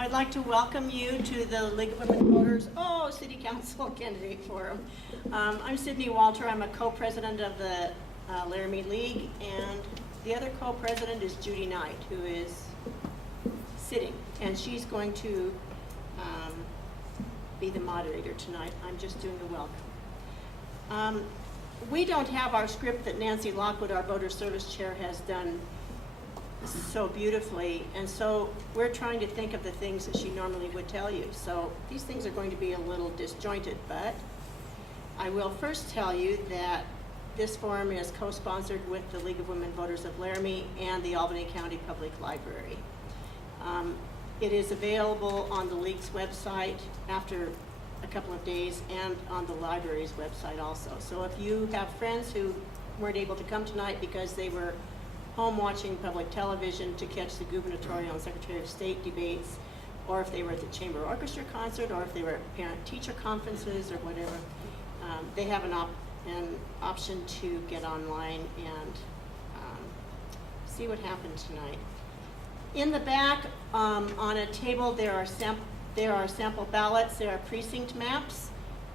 I'd like to welcome you to the League of Women Voters, City Council Candidate Forum. I'm Sydney Walter. I'm a co-president of the Laramie League, and the other co-president is Judy Knight, who is sitting, and she's going to be the moderator tonight. I'm just doing the welcome. We don't have our script that Nancy Lockwood, our voter service chair, has done so beautifully, and so we're trying to think of the things that she normally would tell you. So these things are going to be a little disjointed, but I will first tell you that this forum is co-sponsored with the League of Women Voters of Laramie and the Albany County Public Library. It is available on the League's website after a couple of days and on the library's website also. So if you have friends who weren't able to come tonight because they were home watching public television to catch the gubernatorial and Secretary of State debates, or if they were at the Chamber Orchestra concert, or if they were at parent-teacher conferences or whatever, they have an option to get online and see what happened tonight. In the back, on a table, there are sample ballots, there are precinct maps.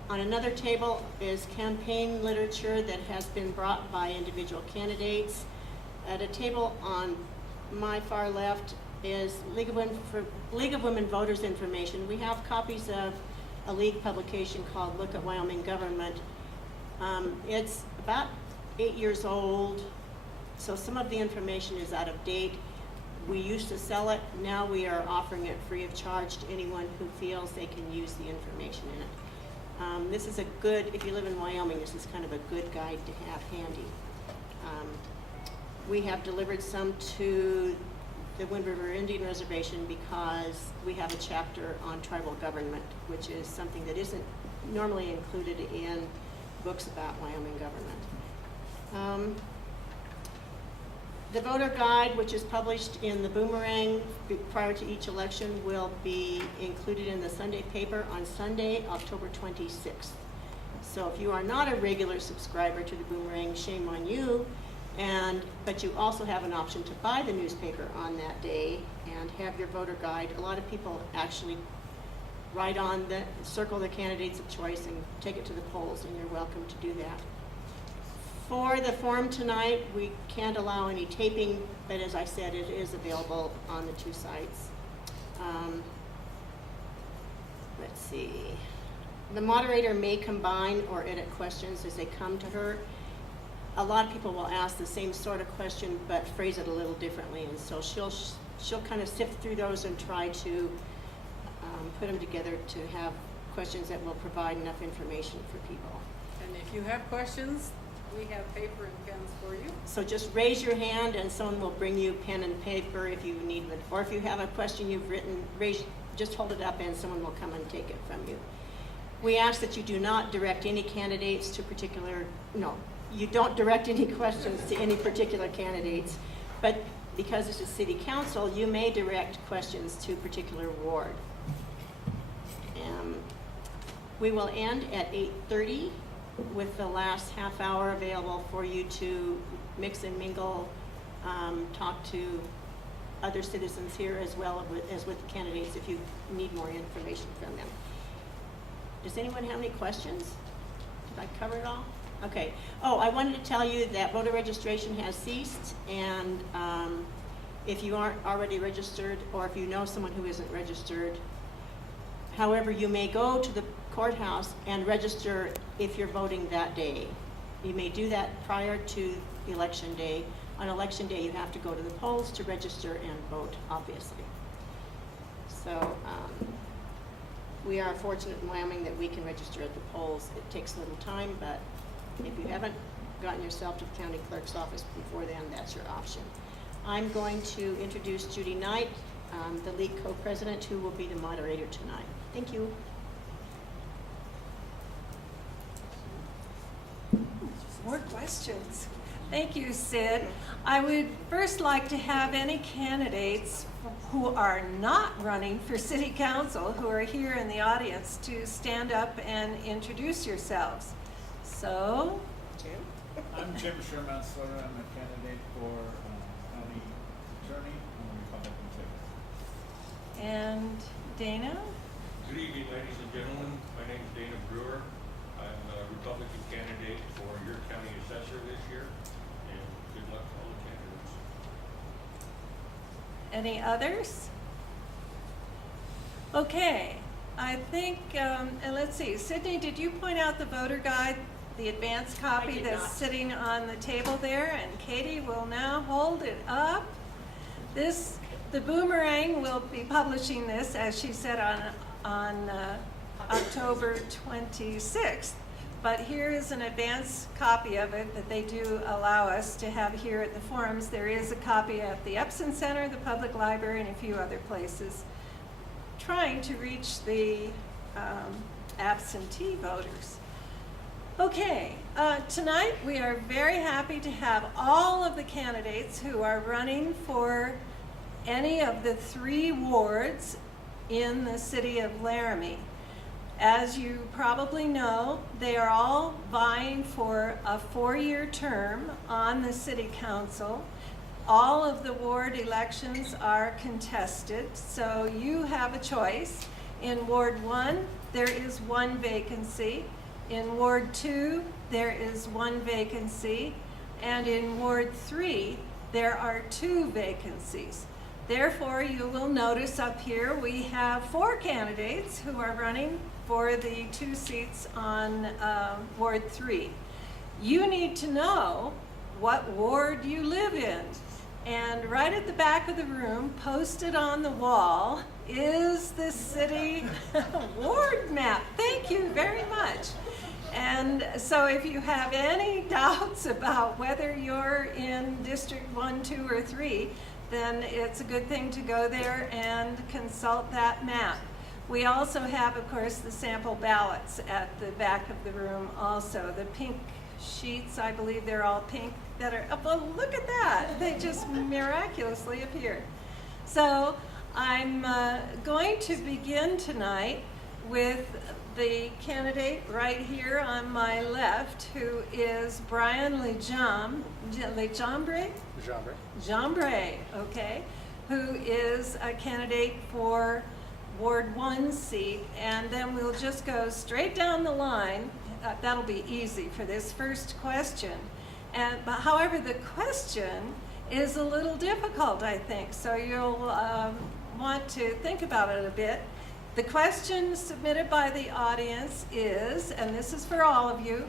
On another table is campaign literature that has been brought by individual candidates. At a table on my far left is League of Women Voters information. We have copies of a League publication called Look at Wyoming Government. It's about 8 years old, so some of the information is out of date. We used to sell it. Now we are offering it free of charge to anyone who feels they can use the information in it. This is a good, if you live in Wyoming, this is kind of a good guide to have handy. We have delivered some to the Wind River Indian Reservation because we have a chapter on tribal government, which is something that isn't normally included in books about Wyoming government. The voter guide, which is published in the Boomerang prior to each election, will be included in the Sunday paper on Sunday, October 26th. So if you are not a regular subscriber to the Boomerang, shame on you. But you also have an option to buy the newspaper on that day and have your voter guide. A lot of people actually write on circle the candidates of choice and take it to the polls, and you're welcome to do that. For the forum tonight, we can't allow any taping, but as I said, it is available on the two sites. Let's see. The moderator may combine or edit questions as they come to her. A lot of people will ask the same sort of question but phrase it a little differently, and so she'll kind of sift through those and try to put them together to have questions that will provide enough information for people. And if you have questions, we have paper and pens for you. So just raise your hand and someone will bring you pen and paper if you need it, or if you have a question you've written, just hold it up and someone will come and take it from you. We ask that you do not direct any candidates to you don't direct any questions to any particular candidates, but because this is city council, you may direct questions to a particular ward. We will end at 8:30 with the last half hour available for you to mix and mingle, talk to other citizens here as well as with the candidates if you need more information from them. Does anyone have any questions? Did I cover it all? Okay. Oh, I wanted to tell you that voter registration has ceased, and if you aren't already registered, or if you know someone who isn't registered, however, you may go to the courthouse and register if you're voting that day. You may do that prior to election day. On election day, you have to go to the polls to register and vote, obviously. So we are fortunate in Wyoming that we can register at the polls. It takes a little time, but if you haven't gotten yourself to the county clerk's office before then, that's your option. I'm going to introduce Judy Knight, the league co-president, who will be the moderator tonight. Thank you. More questions. Thank you, Sid. I would first like to have any candidates who are not running for city council, who are here in the audience, to stand up and introduce yourselves. So, Jim? I'm Jim Sherman-Slaughter. I'm a candidate for county attorney on the Republican ticket. And Dana? Good evening, ladies and gentlemen. My name is Dana Brewer. I'm a Republican candidate for your county assessor this year, and good luck to all the candidates. Any others? Okay, I think, and let's see, Sydney, did you point out the voter guide, the advanced copy did that's not. sitting on the table there? And Katie will now hold it up. The Boomerang will be publishing this, as she said, on October 26th. But here is an advance copy of it that they do allow us to have here at the forums. There is a copy at the Epson Center, the Public Library, and a few other places, trying to reach the absentee voters. Okay, tonight we are very happy to have all of the candidates who are running for any of the 3 wards in the city of Laramie. As you probably know, they are all vying for a 4-year term on the city council. All of the ward elections are contested, so you have a choice. In Ward 1, there is 1 vacancy. In Ward 2, there is 1 vacancy. And in Ward 3, there are 2 vacancies. Therefore, you will notice up here we have 4 candidates who are running for the 2 seats on Ward 3. You need to know what ward you live in. And right at the back of the room, posted on the wall, is the city ward map. Thank you very much. And so if you have any doubts about whether you're in District 1, 2, or 3, then it's a good thing to go there and consult that map. We also have, of course, the sample ballots at the back of the room also. The pink sheets, I believe they're all pink, that are, oh, well, look at that. They just miraculously appeared. So I'm going to begin tonight with the candidate right here on my left, who is Brian Legendre, okay, who is a candidate for Ward 1 seat, and then we'll just go straight down the line. That'll be easy for this first question. But however, the question is a little difficult, I think, so you'll want to think about it a bit. The question submitted by the audience is, and this is for all of you,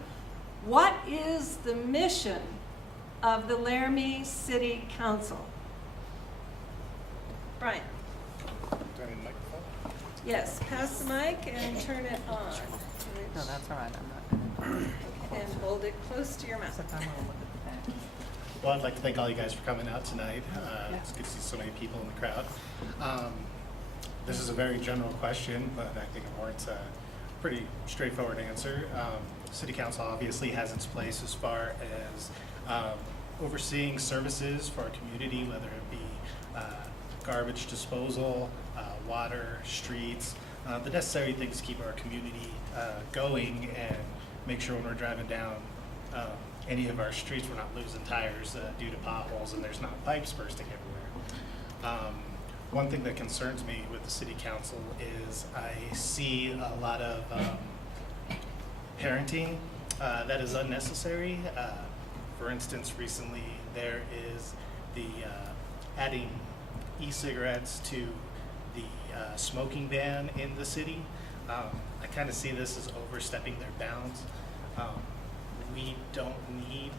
what is the mission of the Laramie City Council? Brian. Do I need a microphone? Yes, pass the mic and turn it on. No, that's all right. I'm not. And hold it close to your mouth. Except I'm gonna look at the back. Well, I'd like to thank all you guys for coming out tonight. It's good to see so many people in the crowd. This is a very general question, but I think it warrants a pretty straightforward answer. City Council obviously has its place as far as overseeing services for our community, whether it be garbage disposal, water, streets, the necessary things to keep our community going and make sure when we're driving down any of our streets, we're not losing tires due to potholes and there's not pipes bursting everywhere. One thing that concerns me with the city council is I see a lot of parenting that is unnecessary. For instance, recently there is the adding e-cigarettes to the smoking ban in the city. I kind of see this as overstepping their bounds. We don't need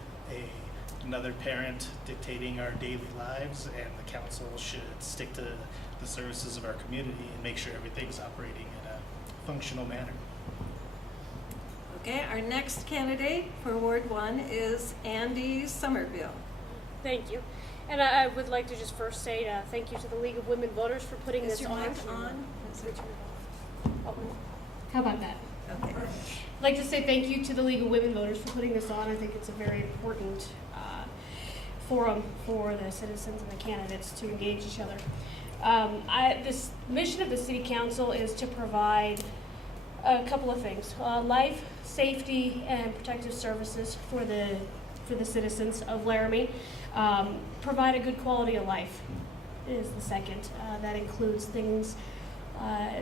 another parent dictating our daily lives, and the council should stick to the services of our community and make sure everything's operating in a functional manner. Okay, our next candidate for Ward 1 is Andy Somerville. Thank you. And I would like to just first say thank you to the League of Women Voters for putting Is this your on. mic on? Is it- Oh, how about that? Okay. I'd like to say thank you to the League of Women Voters for putting this on. I think it's a very important forum for the citizens and the candidates to engage each other. This mission of the City Council is to provide a couple of things: life, safety, and protective services for the citizens of Laramie. Provide a good quality of life is the second. That includes things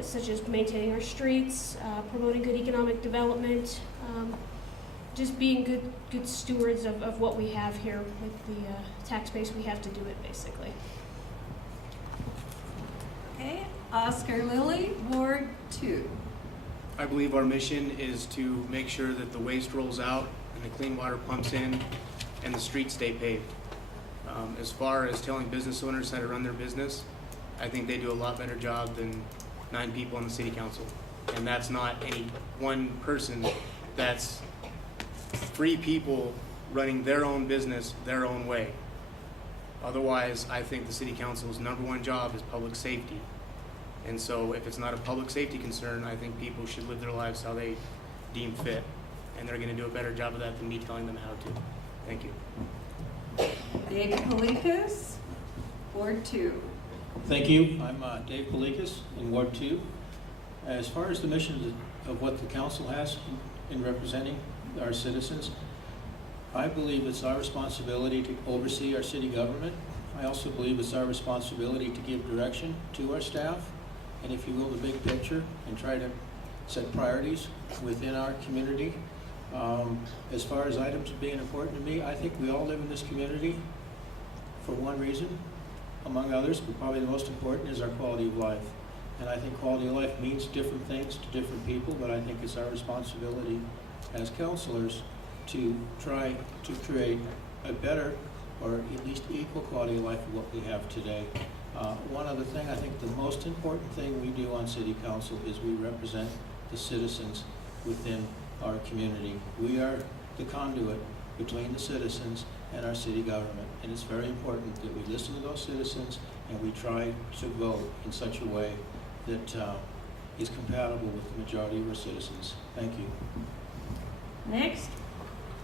such as maintaining our streets, promoting good economic development, just being good stewards of what we have here with the tax base we have to do it, basically. Okay, Oscar Lilly, Ward 2. I believe our mission is to make sure that the waste rolls out and the clean water pumps in and the streets stay paved. As far as telling business owners how to run their business, I think they do a lot better job than 9 people on the city council. And that's not any one person, that's 3 people running their own business their own way. Otherwise, I think the city council's #1 job is public safety. And so if it's not a public safety concern, I think people should live their lives how they deem fit. And they're gonna do a better job of that than me telling them how to. Thank you. Dave Kalikas, Ward 2. Thank you. I'm Dave Kalikas in Ward 2. As far as the mission of what the council has in representing our citizens, I believe it's our responsibility to oversee our city government. I also believe it's our responsibility to give direction to our staff, and if you will, the big picture, and try to set priorities within our community. As far as items being important to me, I think we all live in this community for one reason, among others, but probably the most important is our quality of life. And I think quality of life means different things to different people, but I think it's our responsibility as counselors to try to create a better or at least equal quality of life of what we have today. One other thing, I think the most important thing we do on city council is we represent the citizens within our community. We are the conduit between the citizens and our city government, and it's very important that we listen to those citizens and we try to vote in such a way that is compatible with the majority of our citizens. Thank you. Next,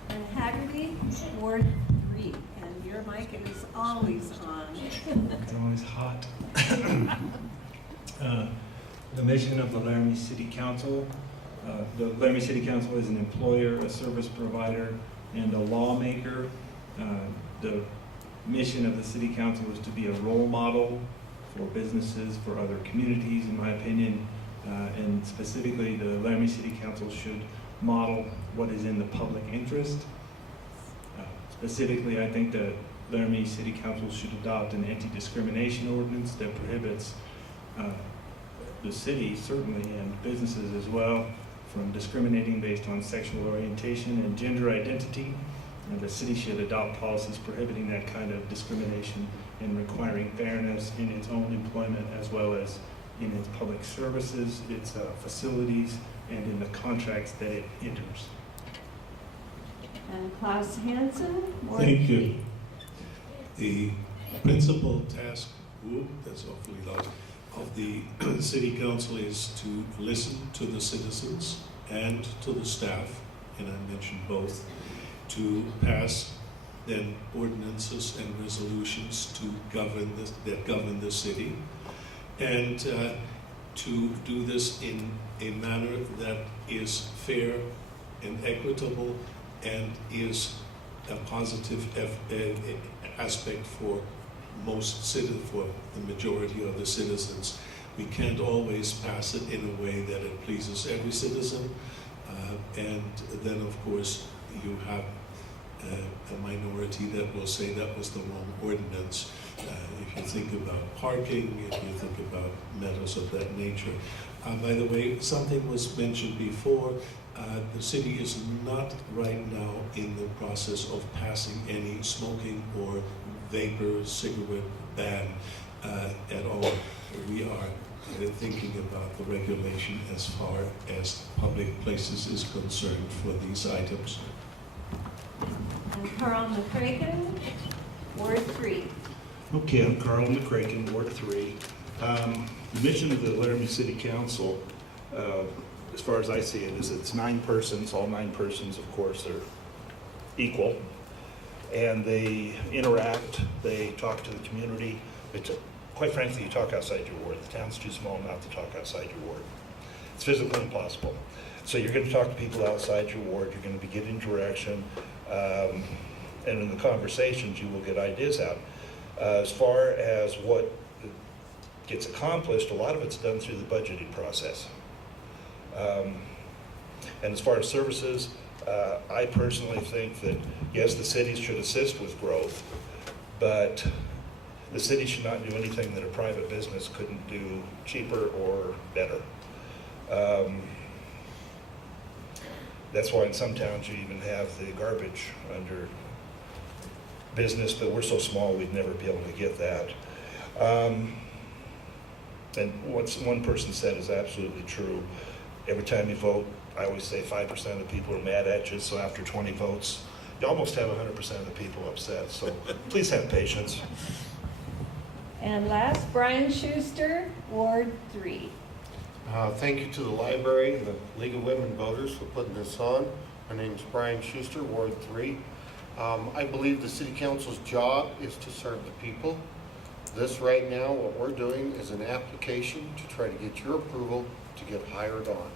and Haggerty, Ward 3. And your mic is always on. It's always hot. The mission of the Laramie City Council. The Laramie City Council is an employer, a service provider, and a lawmaker. The mission of the City Council is to be a role model for businesses, for other communities, in my opinion, and specifically the Laramie City Council should model what is in the public interest. Specifically, I think that Laramie City Council should adopt an anti-discrimination ordinance that prohibits the city, certainly, and businesses as well, from discriminating based on sexual orientation and gender identity. And the city should adopt policies prohibiting that kind of discrimination and requiring fairness in its own employment as well as in its public services, its facilities, and in the contracts that it enters. And Klaus Hansen, Ward Thank 3. you. The principal task group, that's awfully loud, of the city council is to listen to the citizens and to the staff, and I mentioned both, to pass then ordinances and resolutions to govern this, that govern the city, and to do this in a manner that is fair and equitable and is a positive aspect for for the majority of the citizens. We can't always pass it in a way that it pleases every citizen, and then of course you have a minority that will say that was the wrong ordinance. If you think about parking, if you think about matters of that nature. By the way, something was mentioned before. The city is not right now in the process of passing any smoking or vapor cigarette ban at all. We are thinking about the regulation as far as public places is concerned for these items. And Carl McCracken, Ward 3. Okay, I'm Carl McCracken, Ward 3. The mission of the Laramie City Council, as far as I see it, is it's 9 persons. All 9 persons, of course, are equal. And they interact, they talk to the community. Quite frankly, you talk outside your ward. The town's too small not to talk outside your ward. It's physically impossible. So you're going to talk to people outside your ward. You're going to be getting direction. And in the conversations, you will get ideas out. As far as what the gets accomplished, a lot of it's done through the budgeting process. And as far as services, I personally think that, yes, the cities should assist with growth, but the city should not do anything that a private business couldn't do cheaper or better. That's why in some towns you even have the garbage under business, but we're so small we'd never be able to get that. And what one person said is absolutely true. Every time you vote, I always say 5% of the people are mad at you, so after 20 votes, you almost have 100% of the people upset. So please have patience. And last, Brian Schuster, Ward 3. Thank you to the library and the League of Women Voters for putting this on. My name is Brian Schuster, Ward 3. I believe the City Council's job is to serve the people. This right now, what we're doing is an application to try to get your approval to get hired on.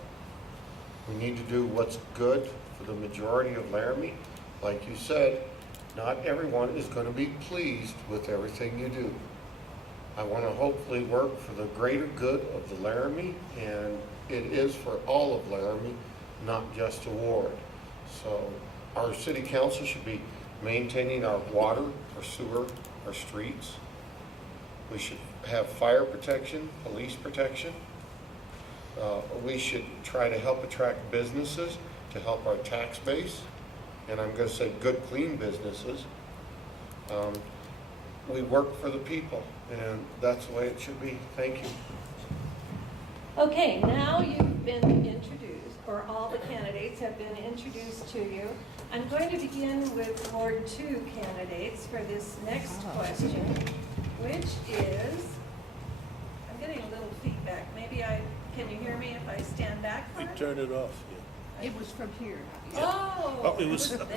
We need to do what's good for the majority of Laramie. Like you said, not everyone is going to be pleased with everything you do. I want to hopefully work for the greater good of the Laramie, and it is for all of Laramie, not just a ward. So our city council should be maintaining our water, our sewer, our streets. We should have fire protection, police protection. We should try to help attract businesses to help our tax base, and I'm going to say good, clean businesses. We work for the people, and that's the way it should be. Thank you. Okay, now you've been introduced, or all the candidates have been introduced to you. I'm going to begin with Ward 2 candidates for this next question, which is, I'm getting a little feedback. Maybe can you hear me if I stand back for it? Turn it off. It was from here. Oh, It was them.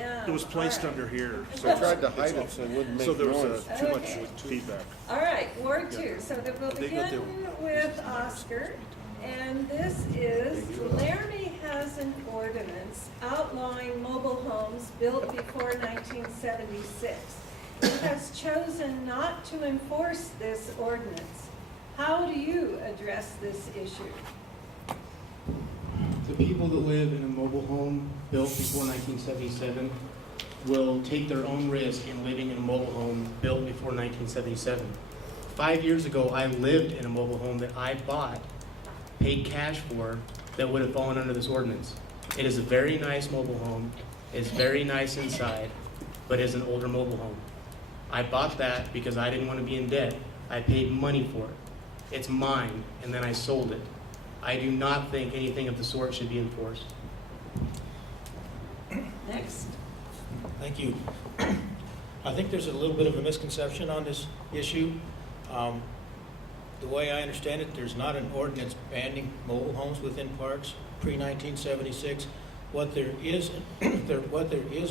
placed All right. under here. I tried to hide it so it wouldn't make So there was noise. too much Okay. feedback. All right, Ward 2. So that we'll They got begin their- with Oscar. And this is, Laramie has an ordinance outlawing mobile homes built before 1976. It has chosen not to enforce this ordinance. How do you address this issue? The people that live in a mobile home built before 1977 will take their own risk in living in a mobile home built before 1977. 5 years ago, I lived in a mobile home that I bought, paid cash for, that would have fallen under this ordinance. It is a very nice mobile home. It's very nice inside, but it's an older mobile home. I bought that because I didn't want to be in debt. I paid money for it. It's mine, and then I sold it. I do not think anything of the sort should be enforced. Next. Thank you. I think there's a little bit of a misconception on this issue. The way I understand it, there's not an ordinance banning mobile homes within parks pre-1976. What there is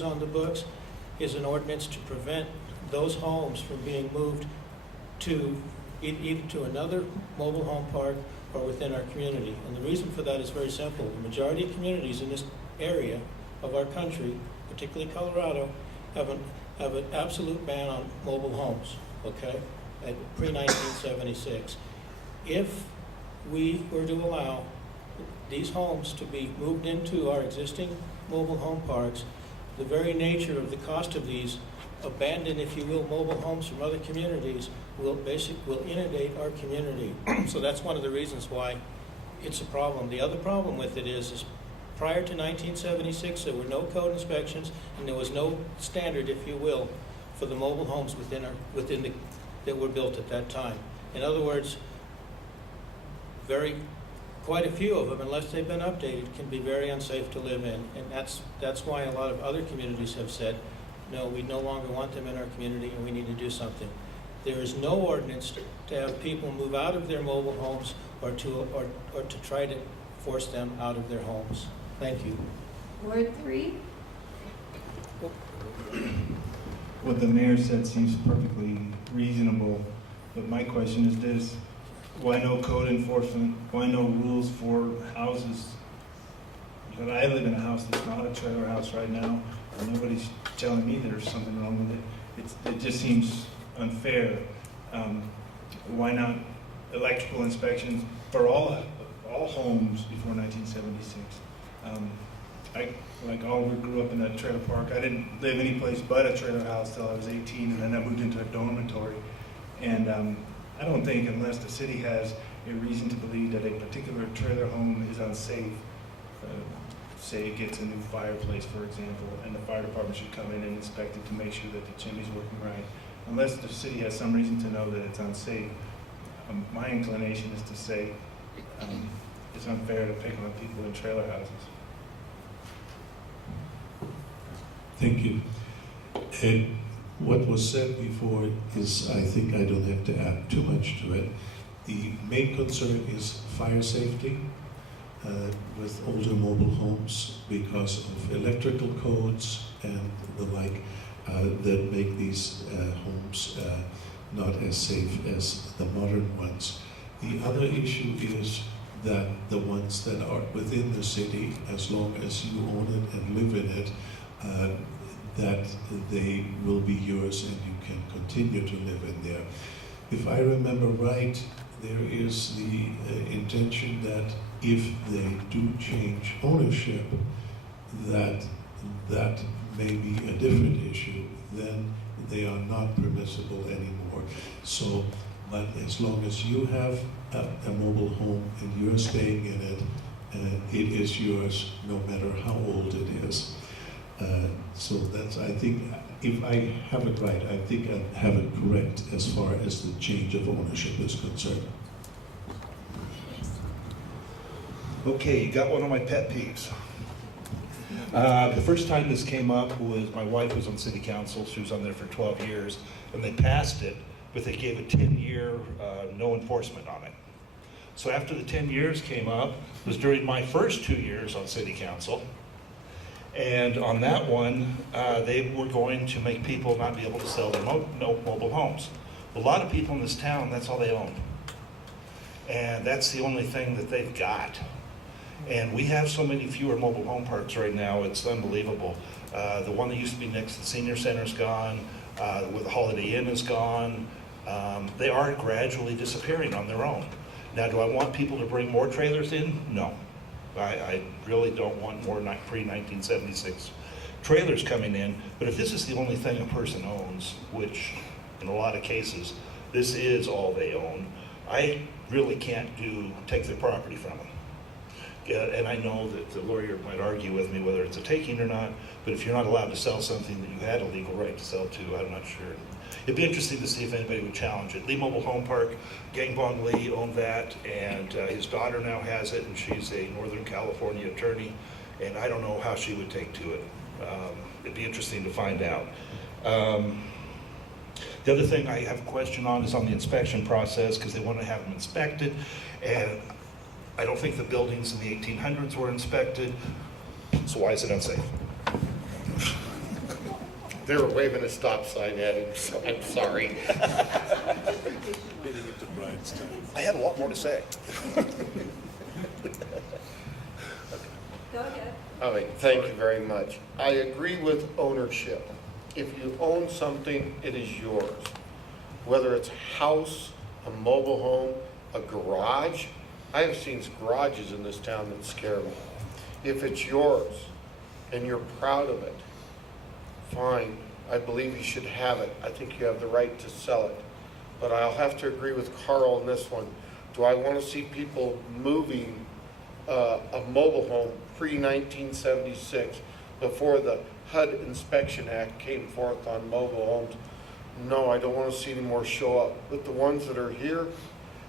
on the books is an ordinance to prevent those homes from being moved to either to another mobile home park or within our community. And the reason for that is very simple. The majority of communities in this area of our country, particularly Colorado, have an absolute ban on mobile homes, okay, at pre-1976. If we were to allow these homes to be moved into our existing mobile home parks, the very nature of the cost of these abandoned, if you will, mobile homes from other communities will inundate our community. So that's one of the reasons why it's a problem. The other problem with it is prior to 1976, there were no code inspections and there was no standard, if you will, for the mobile homes that were built at that time. In other words, quite a few of them, unless they've been updated, can be very unsafe to live in. And that's why a lot of other communities have said, no, we no longer want them in our community and we need to do something. There is no ordinance to have people move out of their mobile homes or to try to force them out of their homes. Thank you. Ward 3. What the mayor said seems perfectly reasonable, but my question is this: why no code enforcement? Why no rules for houses? But I live in a house that's not a trailer house right now, and nobody's telling me there's something wrong with it. It just seems unfair. Why not electrical inspections for all homes before 1976. I, like Oliver, grew up in a trailer park. I didn't live any place but a trailer house till I was 18, and then I moved into a dormitory. And I don't think, unless the city has a reason to believe that a particular trailer home is unsafe, say it gets a new fireplace, for example, and the fire department should come in and inspect it to make sure that the chimney's working right. Unless the city has some reason to know that it's unsafe, my inclination is to say it's unfair to pick on people in trailer houses. Thank you. And what was said before is, I think I don't have to add too much to it. The main concern is fire safety with older mobile homes because of electrical codes and the like that make these homes not as safe as the modern ones. The other issue is that the ones that are within the city, as long as you own it and live in it, that they will be yours and you can continue to live in there. If I remember right, there is the intention that if they do change ownership, that may be a different issue. Then they are not permissible anymore. So, but as long as you have a mobile home and you're staying in it, it is yours no matter how old it is. So that's, I think, if I have it right, I think I have it correct as far as the change of ownership is concerned. Okay, you got one of my pet peeves. The first time this came up was my wife was on city council. She was on there for 12 years, and they passed it, but they gave a 10-year no enforcement on it. So after the 10 years came up, it was during my first 2 years on city council. And on that one, they were going to make people not be able to sell their mobile homes. A lot of people in this town, that's all they own. And that's the only thing that they've got. And we have so many fewer mobile home parks right now, it's unbelievable. The one that used to be next to the senior center is gone, where the Holiday Inn is gone. They are gradually disappearing on their own. Now, do I want people to bring more trailers in? No. I really don't want more pre-1976 trailers coming in, but if this is the only thing a person owns, which in a lot of cases, this is all they own, I really can't take their property from them. And I know that the lawyer might argue with me whether it's a taking or not, but if you're not allowed to sell something that you had a legal right to sell to, I'm not sure. It'd be interesting to see if anybody would challenge it. Lee Mobile Home Park, Gangbong Lee owned that, and his daughter now has it, and she's a Northern California attorney, and I don't know how she would take to it. It'd be interesting to find out. The other thing I have a question on is on the inspection process, because they want to have them inspected, and I don't think the buildings in the 1800s were inspected, so why is it unsafe? They were waving a stop sign at him, so I'm sorry. I had a lot more to say. Go ahead. All right, thank you very much. I agree with ownership. If you own something, it is yours. Whether it's a house, a mobile home, a garage. I have seen garages in this town that scare me. If it's yours and you're proud of it, fine. I believe you should have it. I think you have the right to sell it. But I'll have to agree with Carl on this one. Do I want to see people moving a mobile home pre-1976 before the HUD Inspection Act came forth on mobile homes? No, I don't want to see any more show up. But the ones that are here,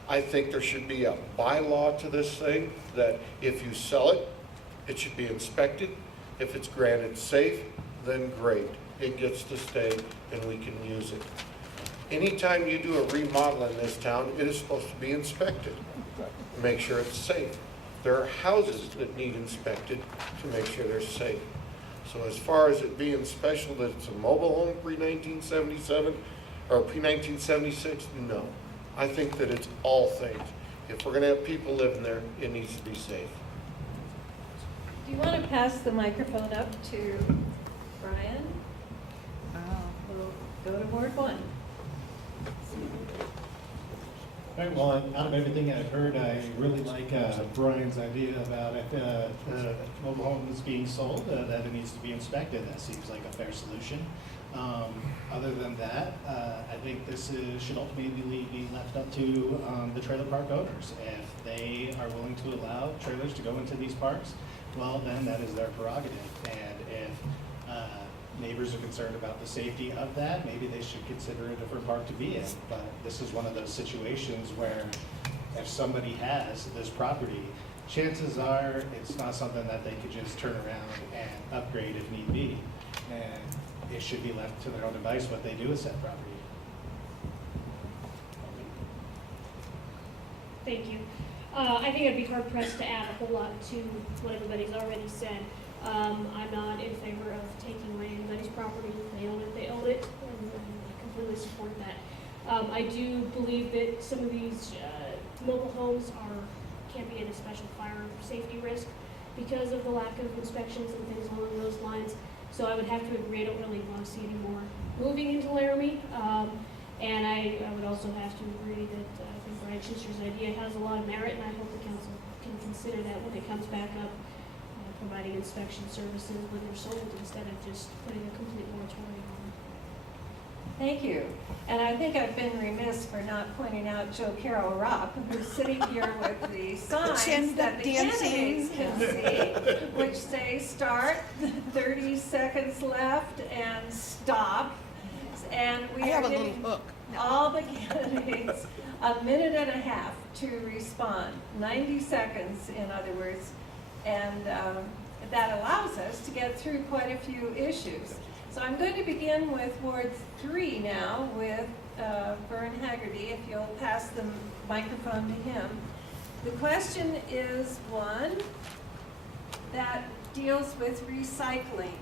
I think there should be a bylaw to this thing that if you sell it, it should be inspected. If it's granted safe, then great. It gets to stay and we can use it. Anytime you do a remodel in this town, it is supposed to be inspected. Make sure it's safe. There are houses that need inspected to make sure they're safe. So as far as it being special that it's a mobile home pre-1977 or pre-1976, no. I think that it's all things. If we're gonna have people living there, it needs to be safe. Do you want to pass the microphone up to Brian? We'll go to Ward 1. All right, well, out of everything I've heard, I really like Brian's idea about mobile homes being sold, that it needs to be inspected. That seems like a fair solution. Other than that, I think this should ultimately be left up to the trailer park owners. If they are willing to allow trailers to go into these parks, well, then that is their prerogative. And if neighbors are concerned about the safety of that, maybe they should consider a different park to be in. But this is one of those situations where if somebody has this property, chances are it's not something that they could just turn around and upgrade if need be. And it should be left to their own device what they do with said property. Thank you. I think I'd be hard pressed to add a whole lot to what everybody's already said. I'm not in favor of taking away anybody's property. If they own it, they own it, and I completely support that. I do believe that some of these mobile homes can be at a special fire safety risk because of the lack of inspections and things along those lines. So I would have to agree, I don't really want to see any more moving into Laramie. And I would also have to agree that I think Brian Schuster's idea has a lot of merit, and I hope the council can consider that when it comes back up, providing inspection services when they're sold instead of just putting a complete moratorium on them. Thank you. And I think I've been remiss for not pointing out Joe Carroll Rock, who's sitting here with the signs that the candidates can see, which say start, 30 seconds left, and stop. And we are giving all the candidates a minute and a half to respond, 90 seconds in other words, and that allows us to get through quite a few issues. So I'm going to begin with Ward 3 now with Vern Haggerty, if you'll pass the microphone to him. The question is one that deals with recycling.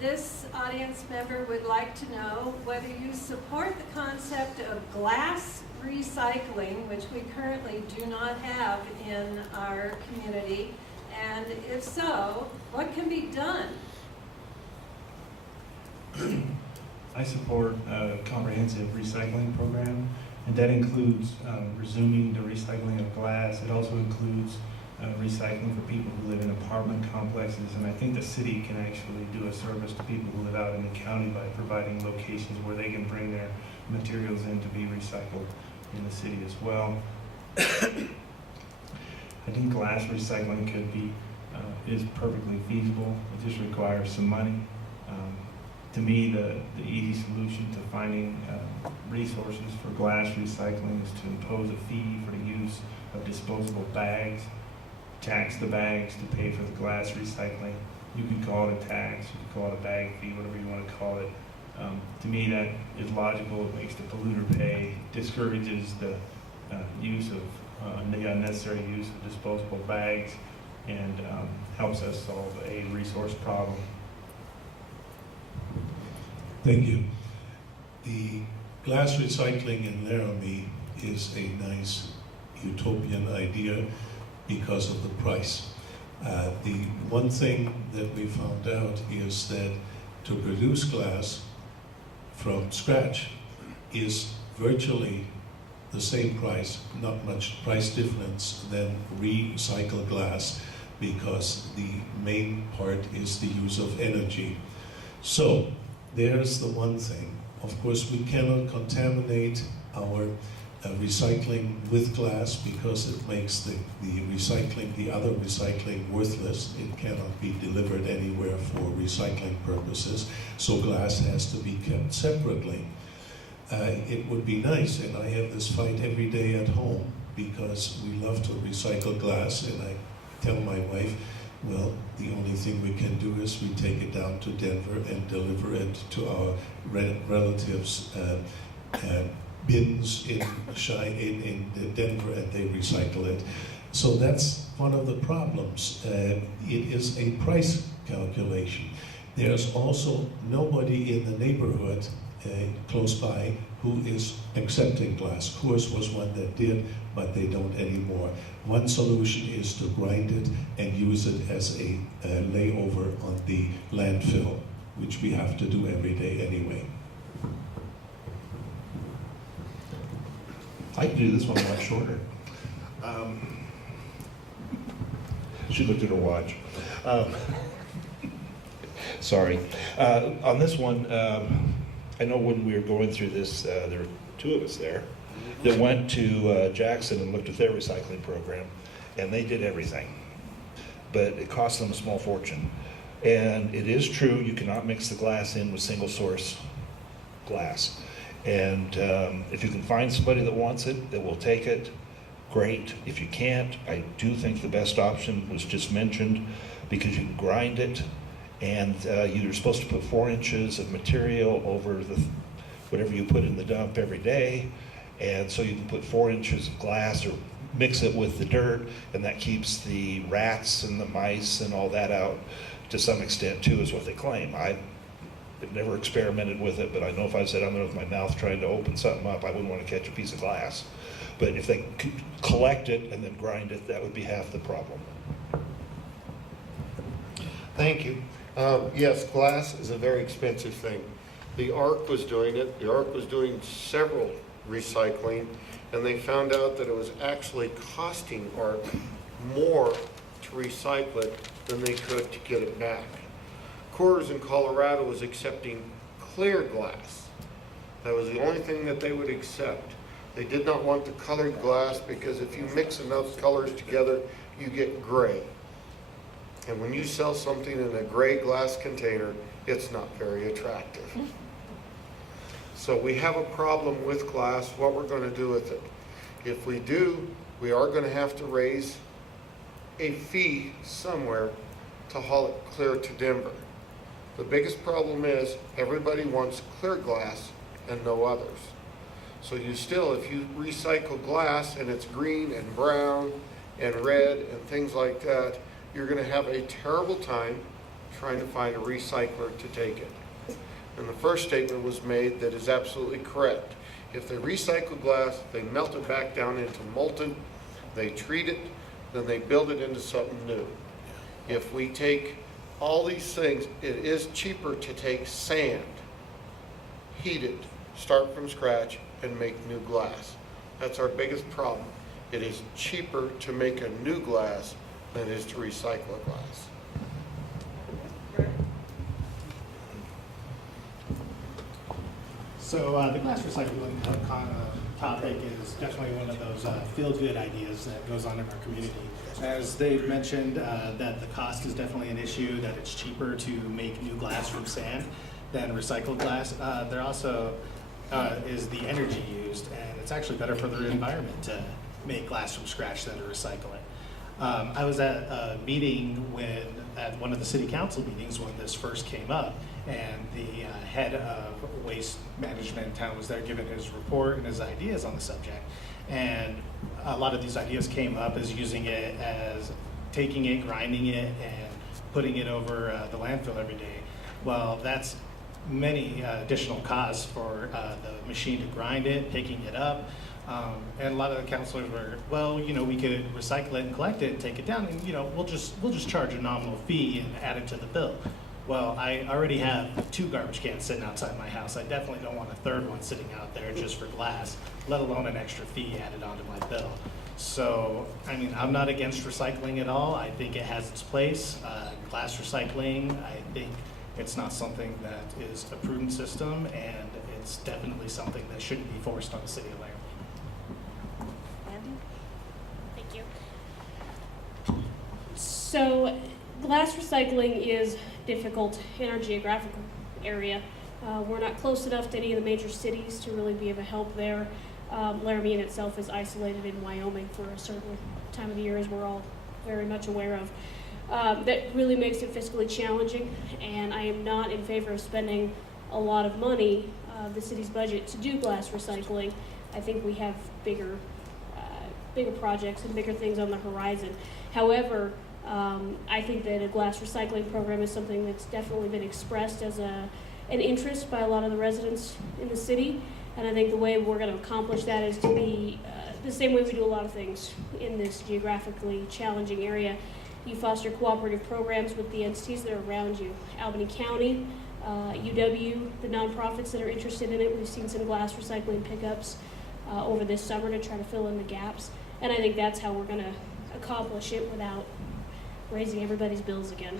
This audience member would like to know whether you support the concept of glass recycling, which we currently do not have in our community, and if so, what can be done? I support a comprehensive recycling program, and that includes resuming the recycling of glass. It also includes recycling for people who live in apartment complexes, and I think the city can actually do a service to people who live out in the county by providing locations where they can bring their materials in to be recycled in the city as well. I think glass recycling could be, is perfectly feasible. It just requires some money. To me, the easy solution to finding resources for glass recycling is to impose a fee for the use of disposable bags, tax the bags to pay for the glass recycling. You can call it a tax, you can call it a bag fee, whatever you want to call it. To me, that is logical. It makes the polluter pay, discourages the use of the unnecessary use of disposable bags, and helps us solve a resource problem. Thank you. The glass recycling in Laramie is a nice utopian idea because of the price. The one thing that we found out is that to produce glass from scratch is virtually the same price, not much price difference than recycled glass, because the main part is the use of energy. So there's the one thing. Of course, we cannot contaminate our recycling with glass because it makes the recycling, the other recycling, worthless. It cannot be delivered anywhere for recycling purposes, so glass has to be kept separately. It would be nice, and I have this fight every day at home because we love to recycle glass, and I tell my wife, well, the only thing we can do is we take it down to Denver and deliver it to our relatives' bins in Denver, and they recycle it. So that's one of the problems. It is a price calculation. There's also nobody in the neighborhood close by who is accepting glass. Coors was one that did, but they don't anymore. One solution is to grind it and use it as a layover on the landfill, which we have to do every day anyway. I can do this one a lot shorter. She looked at her watch. Sorry. On this one, I know when we were going through this, there were two of us there that went to Jackson and looked at their recycling program, and they did everything. But it cost them a small fortune. And it is true, you cannot mix the glass in with single source glass. And if you can find somebody that wants it, that will take it, great. If you can't, I do think the best option was just mentioned, because you can grind it, and you're supposed to put 4 inches of material over the whatever you put in the dump every day, and so you can put 4 inches of glass or mix it with the dirt, and that keeps the rats and the mice and all that out to some extent too, is what they claim. I've never experimented with it, but I know if I sat down there with my mouth trying to open something up, I wouldn't want to catch a piece of glass. But if they could collect it and then grind it, that would be half the problem. Thank you. Yes, glass is a very expensive thing. The ARC was doing it. The ARC was doing several recycling, and they found out that it was actually costing ARC more to recycle it than they could to get it back. Coors in Colorado was accepting clear glass. That was the only thing that they would accept. They did not want the colored glass, because if you mix enough colors together, you get gray. And when you sell something in a gray glass container, it's not very attractive. So we have a problem with glass, what we're going to do with it. If we do, we are going to have to raise a fee somewhere to haul it clear to Denver. The biggest problem is everybody wants clear glass and no others. So you still, if you recycle glass and it's green and brown and red and things like that, you're going to have a terrible time trying to find a recycler to take it. And the first statement was made that is absolutely correct. If they recycle glass, they melt it back down into molten, they treat it, then they build it into something new. If we take all these things, it is cheaper to take sand, heat it, start from scratch, and make new glass. That's our biggest problem. It is cheaper to make a new glass than it is to recycle a glass. So the glass recycling topic is definitely one of those feel-good ideas that goes on in our community. As Dave mentioned, that the cost is definitely an issue, that it's cheaper to make new glass from sand than recycled glass. There also is the energy used, and it's actually better for the environment to make glass from scratch than to recycle it. I was at a meeting at one of the city council meetings when this first came up, and the head of waste management in town was there giving his report and his ideas on the subject. And a lot of these ideas came up as using it as taking it, grinding it, and putting it over the landfill every day. Well, that's many additional costs for the machine to grind it, picking it up. And a lot of the councilors were, well, you know, we could recycle it and collect it and take it down, and you know, we'll just charge a nominal fee and add it to the bill. Well, I already have 2 garbage cans sitting outside my house. I definitely don't want a third one sitting out there just for glass, let alone an extra fee added onto my bill. So, I mean, I'm not against recycling at all. I think it has its place. Glass recycling, I think it's not something that is a prudent system, and it's definitely something that shouldn't be forced on the city of Laramie. Thank you. So, glass recycling is difficult in our geographical area. We're not close enough to any of the major cities to really be of a help there. Laramie in itself is isolated in Wyoming for a certain time of the year, as we're all very much aware of. That really makes it fiscally challenging, and I am not in favor of spending a lot of money, the city's budget, to do glass recycling. I think we have bigger projects and bigger things on the horizon. However, I think that a glass recycling program is something that's definitely been expressed as an interest by a lot of the residents in the city, and I think the way we're going to accomplish that is to be the same way we do a lot of things in this geographically challenging area. You foster cooperative programs with the entities that are around you. Albany County, UW, the nonprofits that are interested in it. We've seen some glass recycling pickups. over this summer to try to fill in the gaps. And I think that's how we're going to accomplish it without raising everybody's bills again.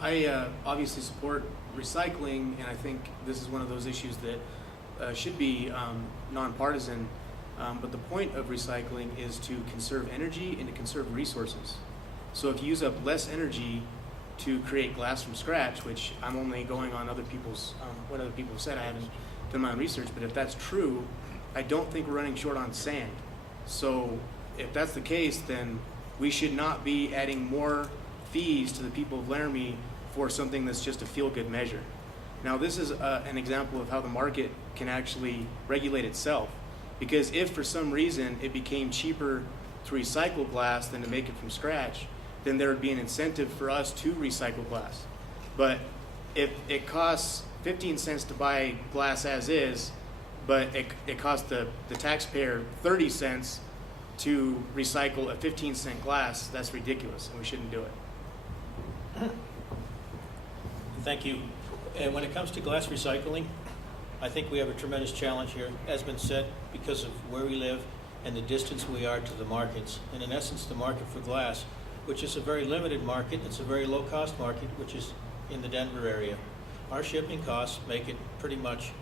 I obviously support recycling, and I think this is one of those issues that should be nonpartisan. But the point of recycling is to conserve energy and to conserve resources. So if you use up less energy to create glass from scratch, which I'm only going on other people's, what other people have said, I haven't done my own research, but if that's true, I don't think we're running short on sand. So if that's the case, then we should not be adding more fees to the people of Laramie for something that's just a feel-good measure. Now, this is an example of how the market can actually regulate itself. Because if for some reason it became cheaper to recycle glass than to make it from scratch, then there would be an incentive for us to recycle glass. But if it costs 15 cents to buy glass as is, but it costs the taxpayer 30 cents to recycle a 15-cent glass, that's ridiculous, and we shouldn't do it. Thank you. And when it comes to glass recycling, I think we have a tremendous challenge here, as been said, because of where we live and the distance we are to the markets. And in essence, the market for glass, which is a very limited market, it's a very low-cost market, which is in the Denver area. Our shipping costs make it pretty much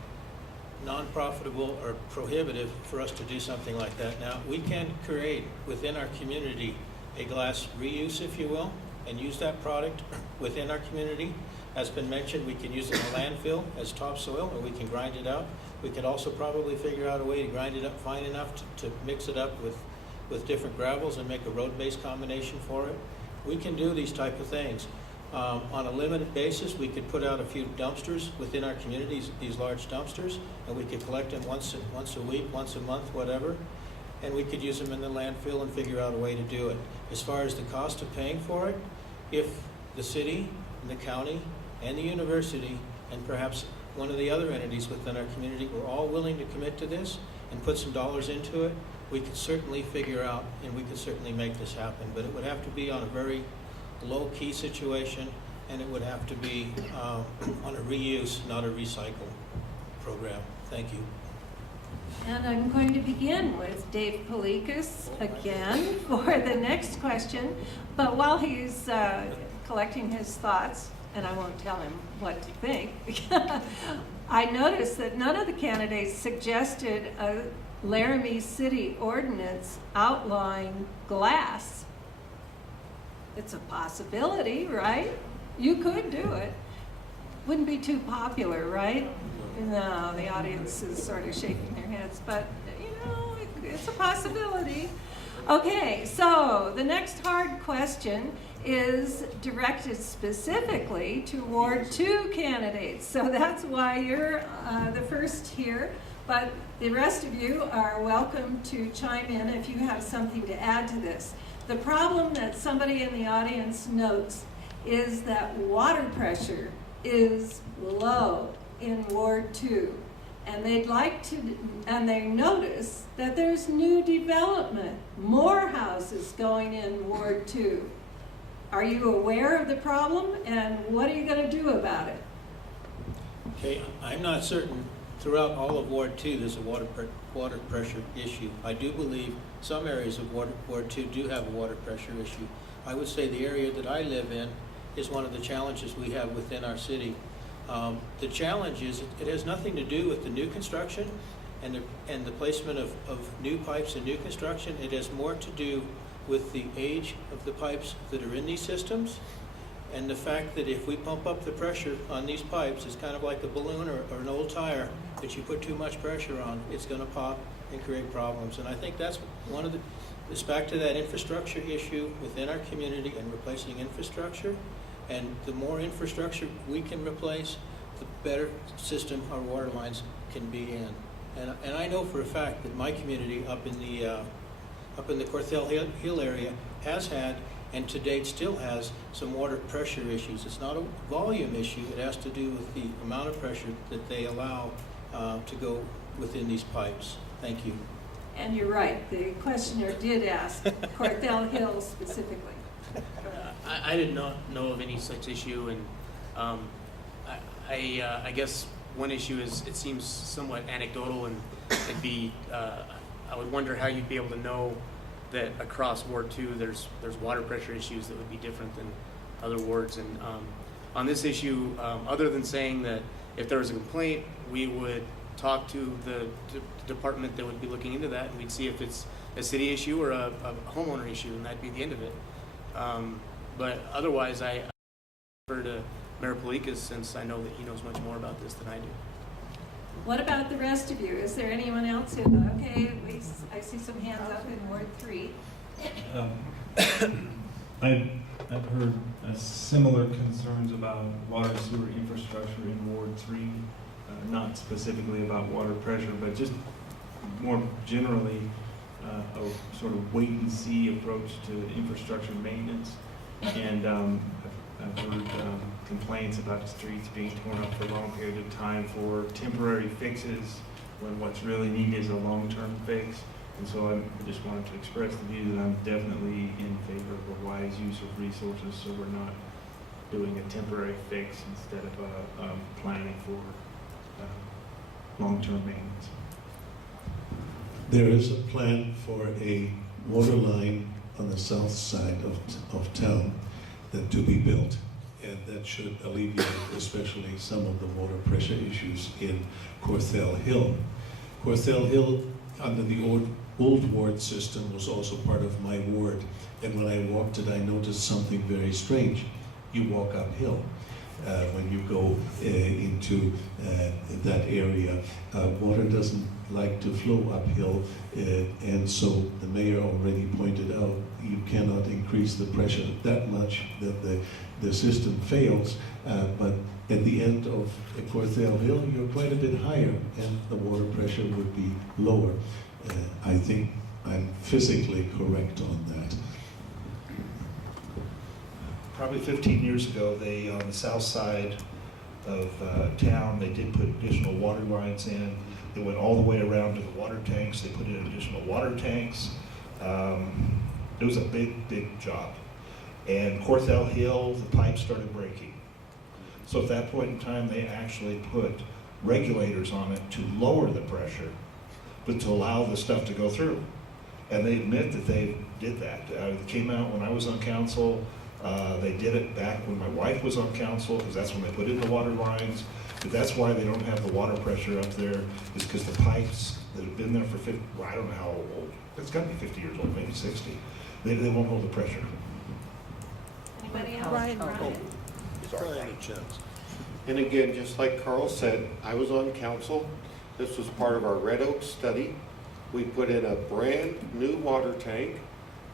non-profitable or prohibitive for us to do something like that. Now, we can create within our community a glass reuse, if you will, and use that product within our community. As been mentioned, we can use it in a landfill as topsoil, or we can grind it out. We could also probably figure out a way to grind it up fine enough to mix it up with different gravels and make a road-based combination for it. We can do these type of things. On a limited basis, we could put out a few dumpsters within our communities, these large dumpsters, and we could collect them once a week, once a month, whatever, and we could use them in the landfill and figure out a way to do it. As far as the cost of paying for it, if the city and the county and the university and perhaps one of the other entities within our community were all willing to commit to this and put some dollars into it, we could certainly figure out and we could certainly make this happen. But it would have to be on a very low-key situation, and it would have to be on a reuse, not a recycle program. Thank you. And I'm going to begin with Dave Polikas again for the next question. But while he's collecting his thoughts, and I won't tell him what to think, I noticed that none of the candidates suggested a Laramie City ordinance outlawing glass. It's a possibility, right? You could do it. Wouldn't be too popular, right? No, the audience is sort of shaking their heads, but you know, it's a possibility. Okay, so the next hard question is directed specifically to Ward 2 candidates. So that's why you're the first here, but the rest of you are welcome to chime in if you have something to add to this. The problem that somebody in the audience notes is that water pressure is low in Ward 2. And they'd like to, and they notice that there's new development, more houses going in Ward 2. Are you aware of the problem, and what are you going to do about it? Okay, I'm not certain throughout all of Ward 2 there's a water pressure issue. I do believe some areas of Ward 2 do have a water pressure issue. I would say the area that I live in is one of the challenges we have within our city. The challenge is it has nothing to do with the new construction and the placement of new pipes and new construction. It has more to do with the age of the pipes that are in these systems, and the fact that if we pump up the pressure on these pipes, it's kind of like a balloon or an old tire that you put too much pressure on, it's going to pop and create problems. And I think that's one of it's back to that infrastructure issue within our community and replacing infrastructure. And the more infrastructure we can replace, the better system our water lines can be in. And I know for a fact that my community up in the Corthell Hill area has had, and to date still has, some water pressure issues. It's not a volume issue. It has to do with the amount of pressure that they allow to go within these pipes. Thank you. And you're right, the questioner did ask Corthell Hill specifically. I did not know of any such issue, and I guess one issue is it seems somewhat anecdotal, and it'd be I would wonder how you'd be able to know that across Ward 2 there's water pressure issues that would be different than other wards. And on this issue, other than saying that if there was a complaint, we would talk to the department that would be looking into that, and we'd see if it's a city issue or a homeowner issue, and that'd be the end of it. But otherwise, I refer to Mayor Palikas, since I know that he knows much more about this than I do. What about the rest of you? Is there anyone else who, okay, I see some hands up in Ward 3. I've heard similar concerns about water sewer infrastructure in Ward 3, not specifically about water pressure, but just more generally a sort of wait and see approach to infrastructure maintenance. And I've heard complaints about the streets being torn up for long periods of time for temporary fixes when what's really needed is a long-term fix. And so I just wanted to express the view that I'm definitely in favor of a wise use of resources, so we're not doing a temporary fix instead of planning for long-term maintenance. There is a plan for a water line on the south side of town that to be built, and that should alleviate especially some of the water pressure issues in Corthell Hill. Corthell Hill, under the old ward system, was also part of my ward, and when I walked it, I noticed something very strange. You walk uphill. When you go into that area, water doesn't like to flow uphill, and so the mayor already pointed out you cannot increase the pressure that much that the system fails, but at the end of Corthell Hill you're quite a bit higher and the water pressure would be lower. I think I'm physically correct on that. Probably 15 years ago, they, on the south side of town, they did put additional water lines in. They went all the way around to the water tanks. They put in additional water tanks. It was a big, big job. And Corthell Hill, the pipes started breaking. So at that point in time, they actually put regulators on it to lower the pressure, but to allow the stuff to go through. And they admit that they did that. It came out when I was on council. They did it back when my wife was on council, because that's when they put in the water lines. But that's why they don't have the water pressure up there, is because the pipes that have been there for 50, well, I don't know how old, it's got to be 50 years old, maybe 60. They won't hold the pressure. Anybody else? Ryan. And again, just like Carl said, I was on council. This was part of our Red Oak study. We put in a brand new water tank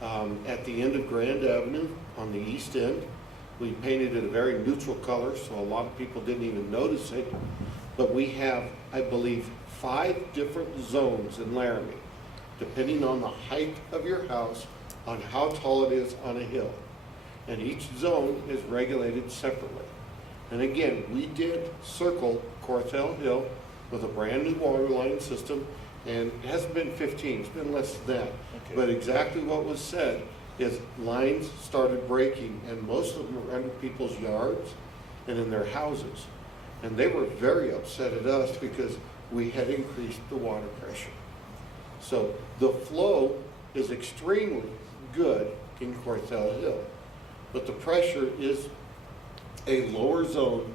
at the end of Grand Avenue on the east end. We painted it a very neutral color, so a lot of people didn't even notice it. But we have, I believe, 5 different zones in Laramie, depending on the height of your house, on how tall it is on a hill. And each zone is regulated separately. And again, we did circle Corthell Hill with a brand new water line system, and it hasn't been 15, it's been less than that. Okay. But exactly what was said is lines started breaking, and most of them were under people's yards and in their houses. And they were very upset at us because we had increased the water pressure. So the flow is extremely good in Corthell Hill, but the pressure is a lower zone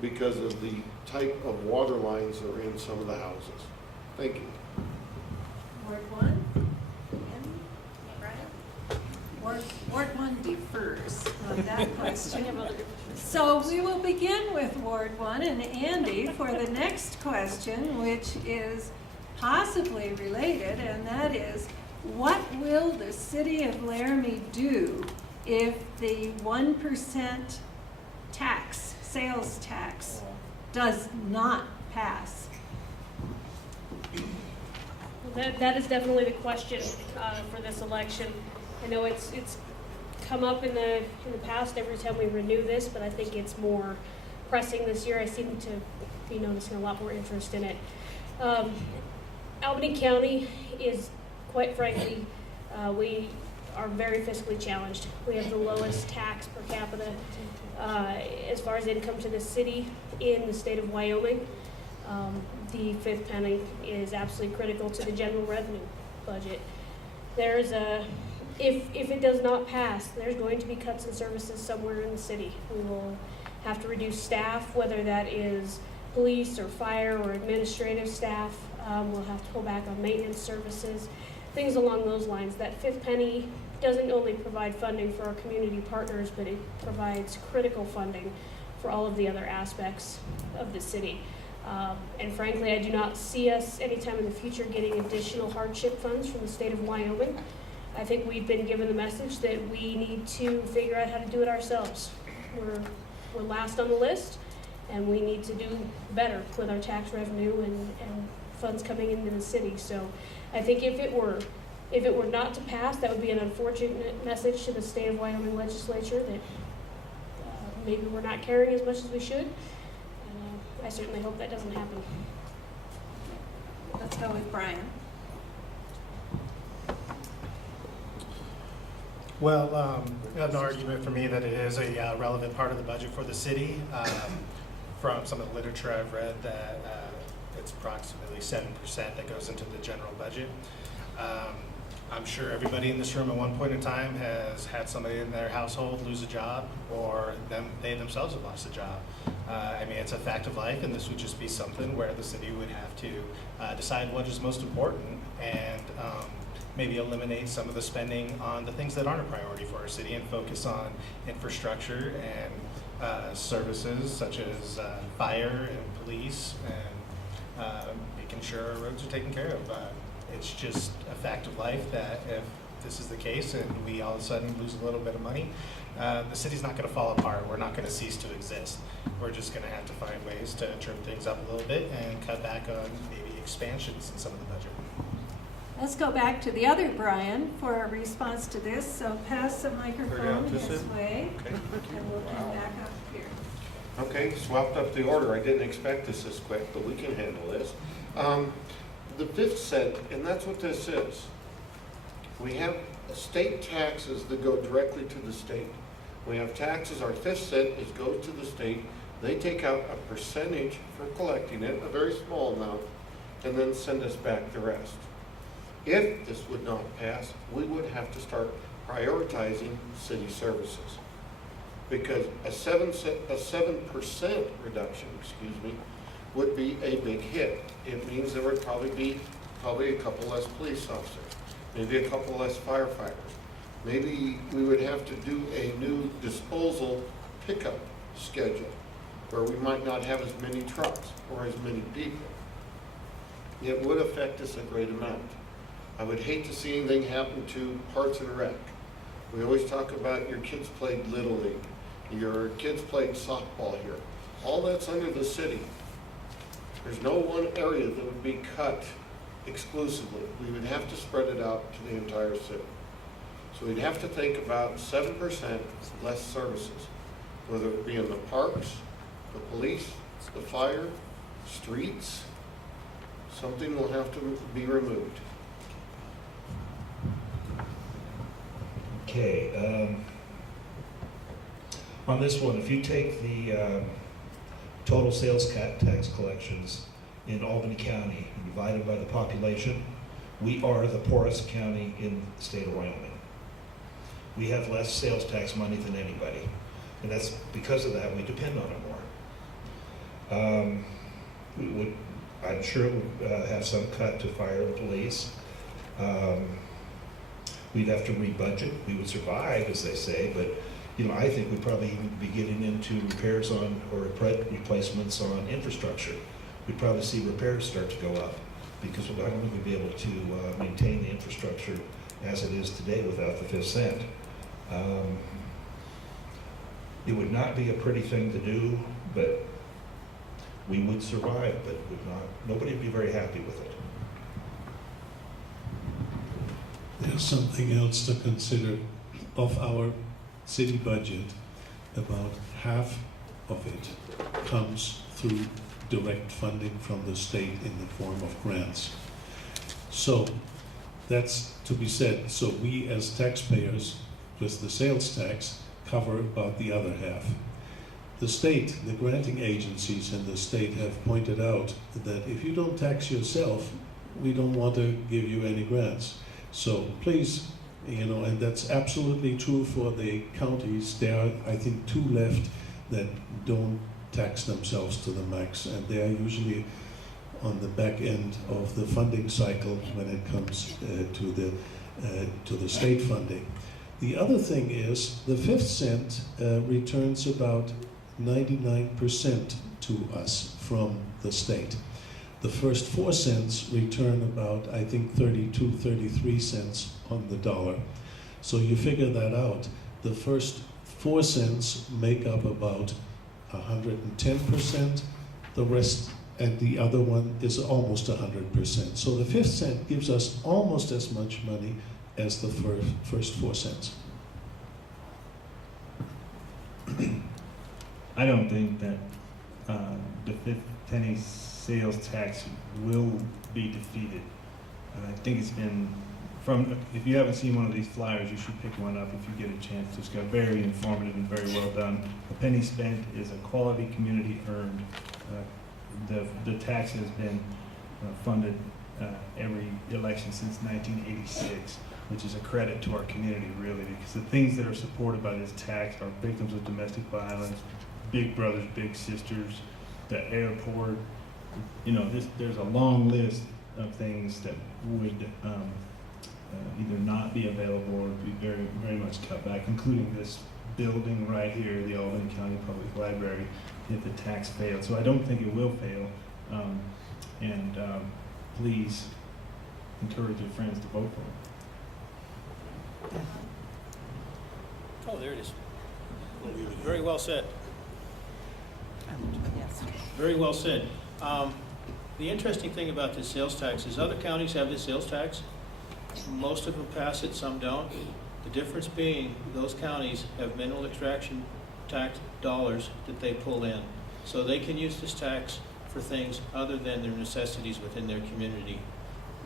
because of the type of water lines that are in some of the houses. Thank you. Ward 1? Brian? Ward 1 defers on that question. So we will begin with Ward 1 and Andy for the next question, which is possibly related, and that is, what will the city of Laramie do if the 1% tax, sales tax, does not pass? That is definitely the question for this election. I know it's come up in the past every time we renew this, but I think it's more pressing this year. I seem to be noticing a lot more interest in it. Albany County is, quite frankly, we are very fiscally challenged. We have the lowest tax per capita as far as income to the city in the state of Wyoming. The fifth penny is absolutely critical to the general revenue budget. There's if it does not pass, there's going to be cuts in services somewhere in the city. We will have to reduce staff, whether that is police or fire or administrative staff. We'll have to pull back on maintenance services, things along those lines. That fifth penny doesn't only provide funding for our community partners, but it provides critical funding for all of the other aspects of the city. And frankly, I do not see us anytime in the future getting additional hardship funds from the state of Wyoming. I think we've been given the message that we need to figure out how to do it ourselves. We're last on the list, and we need to do better with our tax revenue and funds coming into the city. So I think if it were not to pass, that would be an unfortunate message to the state of Wyoming legislature that maybe we're not caring as much as we should. I certainly hope that doesn't happen. Let's go with Brian. Well, an argument for me that it is a relevant part of the budget for the city. From some of the literature I've read, that it's approximately 7% that goes into the general budget. I'm sure everybody in this room at one point in time has had somebody in their household lose a job, or they themselves have lost a job. I mean, it's a fact of life, and this would just be something where the city would have to decide what is most important and maybe eliminate some of the spending on the things that aren't a priority for our city and focus on infrastructure and services such as fire and police and making sure our roads are taken care of. It's just a fact of life that if this is the case and we all of a sudden lose a little bit of money, the city's not going to fall apart. We're not going to cease to exist. We're just going to have to find ways to trim things up a little bit and cut back on maybe expansions in some of the budget. Let's go back to the other Brian for a response to this. So pass the microphone this way, Okay. and we'll come back up here. Okay, swapped up the order. I didn't expect this quick, but we can handle this. The fifth cent, and that's what this is. We have state taxes that go directly to the state. We have taxes, our fifth cent goes to the state. They take out a percentage for collecting it, a very small amount, and then send us back the rest. If this would not pass, we would have to start prioritizing city services. Because a 7% reduction, would be a big hit. It means there would probably be a couple less police officers, maybe a couple less firefighters. Maybe we would have to do a new disposal pickup schedule where we might not have as many trucks or as many people. It would affect us a great amount. I would hate to see anything happen to Parks and Rec. We always talk about your kids played Little League, your kids played softball here. All that's under the city. There's no one area that would be cut exclusively. We would have to spread it out to the entire city. So we'd have to think about 7% less services, whether it be in the parks, the police, the fire, streets. Something will have to be removed. Okay. On this one, if you take the total sales tax collections in Albany County and divide it by the population, we are the poorest county in the state of Wyoming. We have less sales tax money than anybody, and that's because of that we depend on it more. I'm sure it would have some cut to fire and police. We'd have to rebudget. We would survive, as they say, but I think we'd probably even be getting into repairs on or replacements on infrastructure. We'd probably see repairs start to go up because I don't think we'd be able to maintain the infrastructure as it is today without the 5th cent. It would not be a pretty thing to do, but we would survive, but nobody would be very happy with it. There's something else to consider. Of our city budget, about half of it comes through direct funding from the state in the form of grants. So That's to be said. So we as taxpayers, with the sales tax, cover about the other half. The state, the granting agencies in the state have pointed out that if you don't tax yourself, we don't want to give you any grants. So please, and that's absolutely true for the counties. There are, I think, 2 left that don't tax themselves to the max, and they are usually on the back end of the funding cycle when it comes to the state funding. The other thing is the 5th cent returns about 99% to us from the state. The first 4 cents return about, I think, 32, 33 cents on the dollar. So you figure that out. The first 4 cents make up about 110%. The rest, and the other one is almost 100%. So the 5th cent gives us almost as much money as the first 4 cents. I don't think that the 5th penny sales tax will be defeated. I think it's been, if you haven't seen one of these flyers, you should pick one up if you get a chance. It's got very informative and very well done. A penny spent is a quality community earned. The tax has been funded every election since 1986, which is a credit to our community, really, because the things that are supported by this tax are victims of domestic violence, big brothers, big sisters, the airport. There's a long list of things that would either not be available or be very, very much cut back, including this building right here, the Albany County Public Library, if the tax failed. So I don't think it will fail. Please encourage your friends to vote for it. Oh, there it is. Very well said. Yes. Very well said. The interesting thing about this sales tax is other counties have this sales tax. Most of them pass it, some don't. The difference being those counties have mineral extraction tax dollars that they pull in. So they can use this tax for things other than their necessities within their community.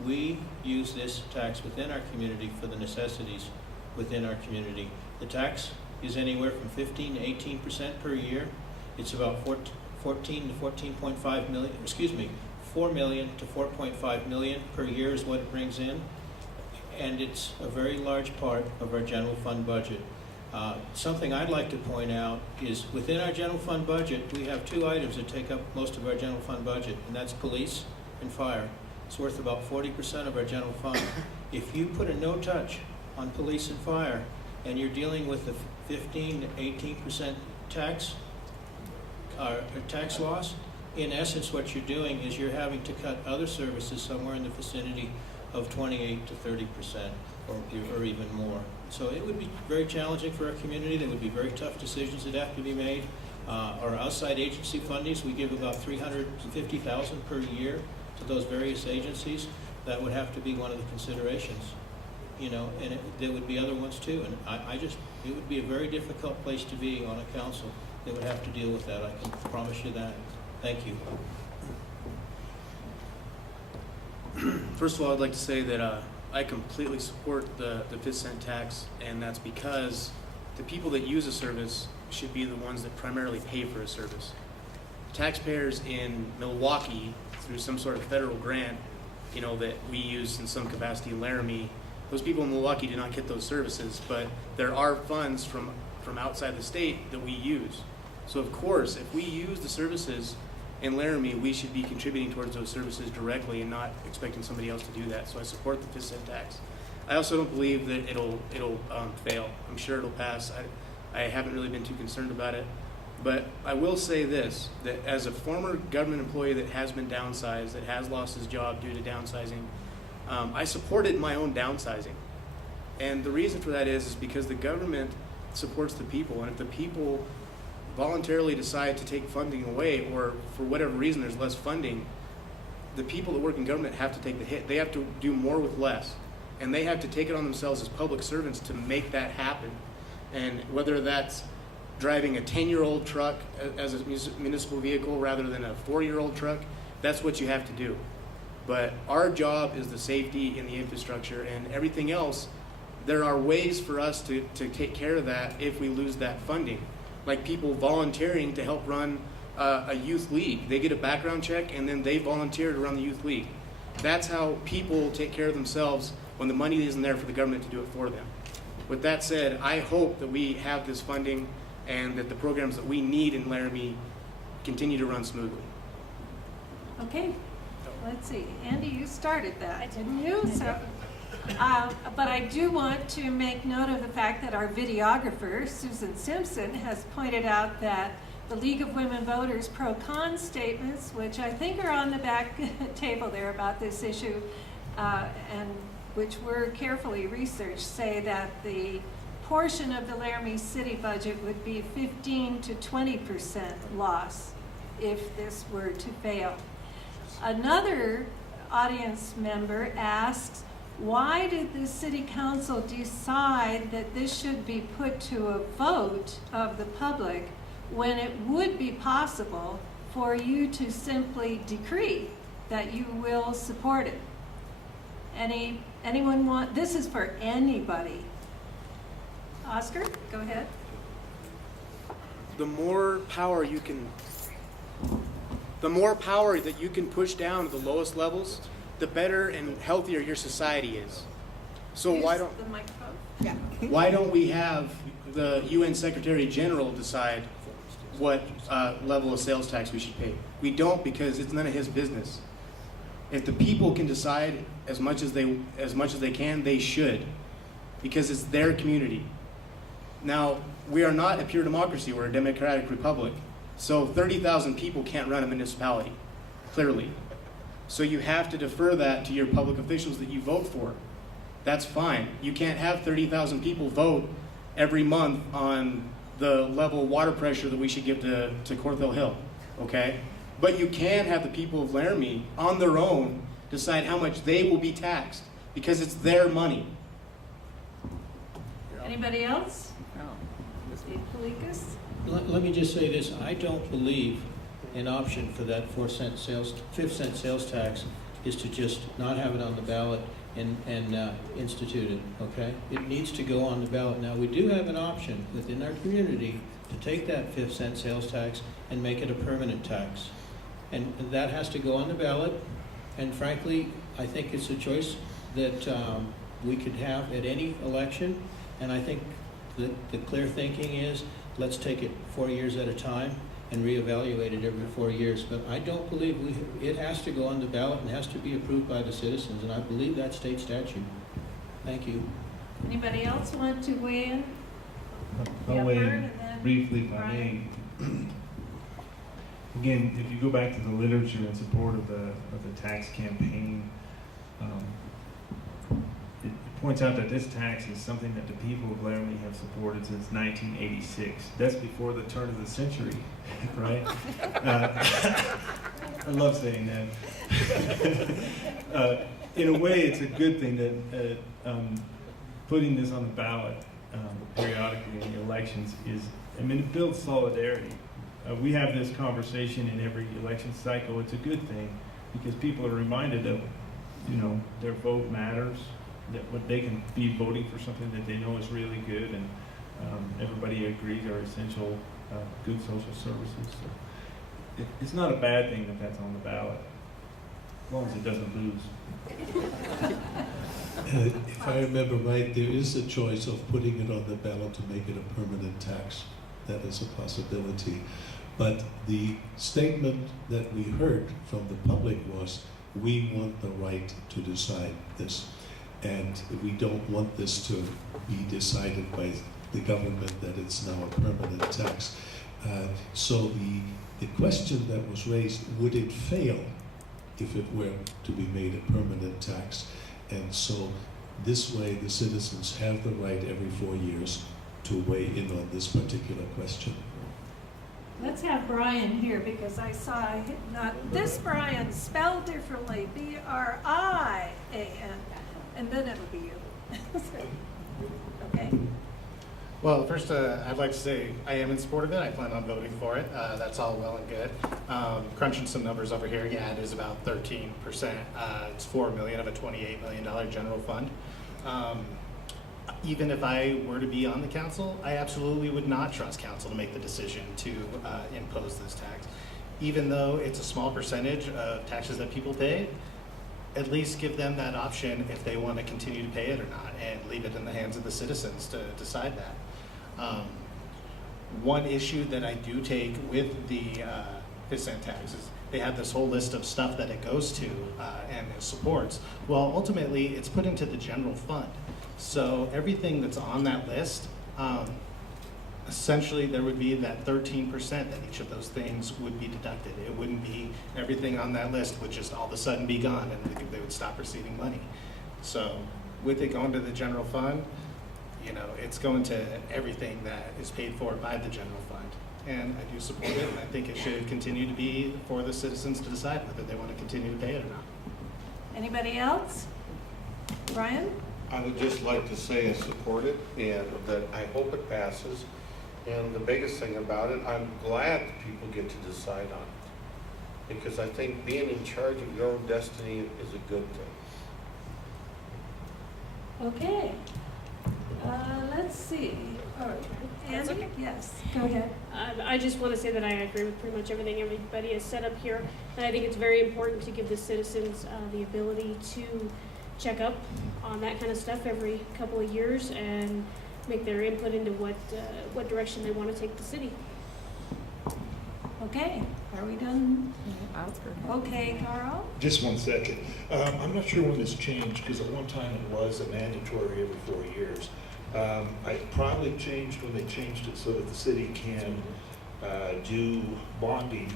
We use this tax within our community for the necessities within our community. The tax is anywhere from 15 to 18% per year. It's about 14 to 14.5 million, 4 million to 4.5 million per year is what it brings in. And it's a very large part of our general fund budget. Something I'd like to point out is within our general fund budget, we have 2 items that take up most of our general fund budget, and that's police and fire. It's worth about 40% of our general fund. If you put a no-touch on police and fire, and you're dealing with the 15 to 18% tax loss, in essence what you're doing is you're having to cut other services somewhere in the vicinity of 28 to 30% or even more. So it would be very challenging for our community. There would be very tough decisions that have to be made. Our outside agency fundings, we give about $350,000 per year to those various agencies. That would have to be one of the considerations, and there would be other ones too. And it would be a very difficult place to be on a council that would have to deal with that. I can promise you that. Thank you. First of all, I'd like to say that I completely support the 5th cent tax, and that's because the people that use a service should be the ones that primarily pay for a service. Taxpayers in Milwaukee, through some sort of federal grant, that we use in some capacity in Laramie, those people in Milwaukee do not get those services, but there are funds from outside the state that we use. So of course, if we use the services in Laramie, we should be contributing towards those services directly and not expecting somebody else to do that. So I support the 5th cent tax. I also don't believe that it'll fail. I'm sure it'll pass. I haven't really been too concerned about it. But I will say this, that as a former government employee that has been downsized, that has lost his job due to downsizing, I supported my own downsizing. And the reason for that is because the government supports the people. And if the people voluntarily decide to take funding away, or for whatever reason there's less funding, the people that work in government have to take the hit. They have to do more with less. And they have to take it on themselves as public servants to make that happen. And whether that's driving a 10-year-old truck as a municipal vehicle rather than a 4-year-old truck, that's what you have to do. But our job is the safety and the infrastructure, and everything else, there are ways for us to take care of that if we lose that funding. Like people volunteering to help run a youth league. They get a background check and then they volunteer to run the youth league. That's how people take care of themselves when the money isn't there for the government to do it for them. With that said, I hope that we have this funding and that the programs that we need in Laramie continue to run smoothly. Okay, let's see. Andy, you started that, didn't you? So, but I do want to make note of the fact that our videographer, Susan Simpson, has pointed out that the League of Women Voters pro-con statements, which I think are on the back table there about this issue, and which were carefully researched, say that the portion of the Laramie City budget would be 15 to 20% loss if this were to fail. Another audience member asks, why did the City Council decide that this should be put to a vote of the public when it would be possible for you to simply decree that you will support it? Anyone want, this is for anybody. Oscar, go ahead. The more power that you can push down to the lowest levels, the better and healthier your society is. So Use why don't the microphone? Yeah. why don't we have the UN Secretary General decide what level of sales tax we should pay? We don't, because it's none of his business. If the people can decide as much as they can, they should, because it's their community. Now, we are not a pure democracy, we're a democratic republic. So 30,000 people can't run a municipality, clearly. So you have to defer that to your public officials that you vote for. That's fine. You can't have 30,000 people vote every month on the level of water pressure that we should give to Corthill Hill, okay? But you can have the people of Laramie, on their own, decide how much they will be taxed, because it's their money. Anybody else? No. Steve Kalikas? Let me just say this, I don't believe an option for that 5 cent sales tax is to just not have it on the ballot and institute it, okay? It needs to go on the ballot. Now, we do have an option within our community to take that 5 cent sales tax and make it a permanent tax. And that has to go on the ballot, and frankly, I think it's a choice that we could have at any election, and I think the clear thinking is, let's take it 4 years at a time and reevaluate it every 4 years. But I don't believe it has to go on the ballot and has to be approved by the citizens, and I believe that's state statute. Thank you. Anybody else want to weigh in? I'll weigh Bert, in and then briefly if I Brian. may. Again, if you go back to the literature in support of the tax campaign, it points out that this tax is something that the people of Laramie have supported since 1986. That's before the turn of the century, right? I love saying that. In a way, it's a good thing that putting this on the ballot periodically in the elections it builds solidarity. We have this conversation in every election cycle. It's a good thing because people are reminded of, their vote matters, that what they can be voting for something that they know is really good, and everybody agrees are essential good social services. So it's not a bad thing that that's on the ballot, as long as it doesn't lose. If I remember right, there is a choice of putting it on the ballot to make it a permanent tax. That is a possibility. But the statement that we heard from the public was, we want the right to decide this. And we don't want this to be decided by the government that it's now a permanent tax. So the question that was raised, would it fail if it were to be made a permanent tax? And so this way the citizens have the right every 4 years to weigh in on this particular question. Let's have Brian here, because I saw not this Brian spelled differently, B-R-I-A-N, and then it'll be you. Okay. Well, first, I'd like to say I am in support of it. I plan on voting for it. That's all well and good. Crunching some numbers over here, yeah, it is about 13%. It's $4 million of a $28 million general fund. Even if I were to be on the council, I absolutely would not trust council to make the decision to impose this tax. Even though it's a small percentage of taxes that people pay, at least give them that option if they want to continue to pay it or not, and leave it in the hands of the citizens to decide that. One issue that I do take with the percent tax is they have this whole list of stuff that it goes to and it supports. Well, ultimately, it's put into the general fund. So everything that's on that list, essentially there would be that 13% that each of those things would be deducted. It wouldn't be everything on that list would just all of a sudden be gone and they would stop receiving money. So with it going to the general fund, you know, it's going to everything that is paid for by the general fund. And I do support it, and I think it should continue to be for the citizens to decide whether they want to continue to pay it or not. Anybody else? Brian? I would just like to say I support it and that I hope it passes. And the biggest thing about it, I'm glad that people get to decide on it. Because I think being in charge of your own destiny is a good thing. Okay. Let's see. All right. That's Andy? okay. Yes, go ahead. I just want to say that I agree with pretty much everything everybody has said up here. And I think it's very important to give the citizens the ability to check up on that kind of stuff every couple of years and make their input into what direction they want to take the city. Okay, are we done? That's good. Okay, Carl? Just 1 second. I'm not sure when this changed, because at one time it was a mandatory every 4 years. It probably changed when they changed it so that the city can do bonding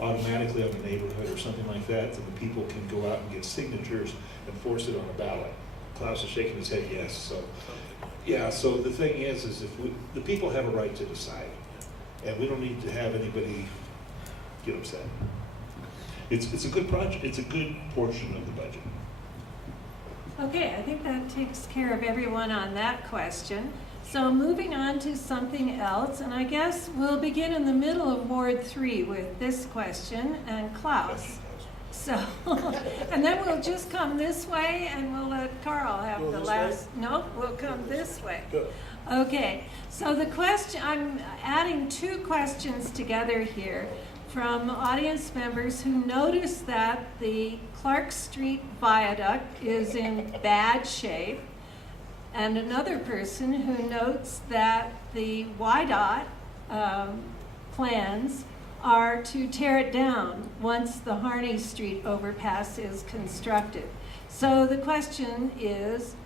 automatically on the neighborhood or something like that, so the people can go out and get signatures and force it on a ballot. Klaus is shaking his head yes. So, yeah. So the thing is if the people have a right to decide, and we don't need to have anybody get upset. It's a good project. It's a good portion of the budget. Okay, I think that takes care of everyone on that question. So moving on to something else, and I guess we'll begin in the middle of Ward 3 with this question, and Klaus. So, and then we'll just come this way and we'll let Carl have the last. Nope, we'll come this way. Good. Okay, so the question, I'm adding two questions together here from audience members who noticed that the Clark Street Viaduct is in bad shape, and another person who notes that the YDOT plans are to tear it down once the Harney Street overpass is constructed. So the question is,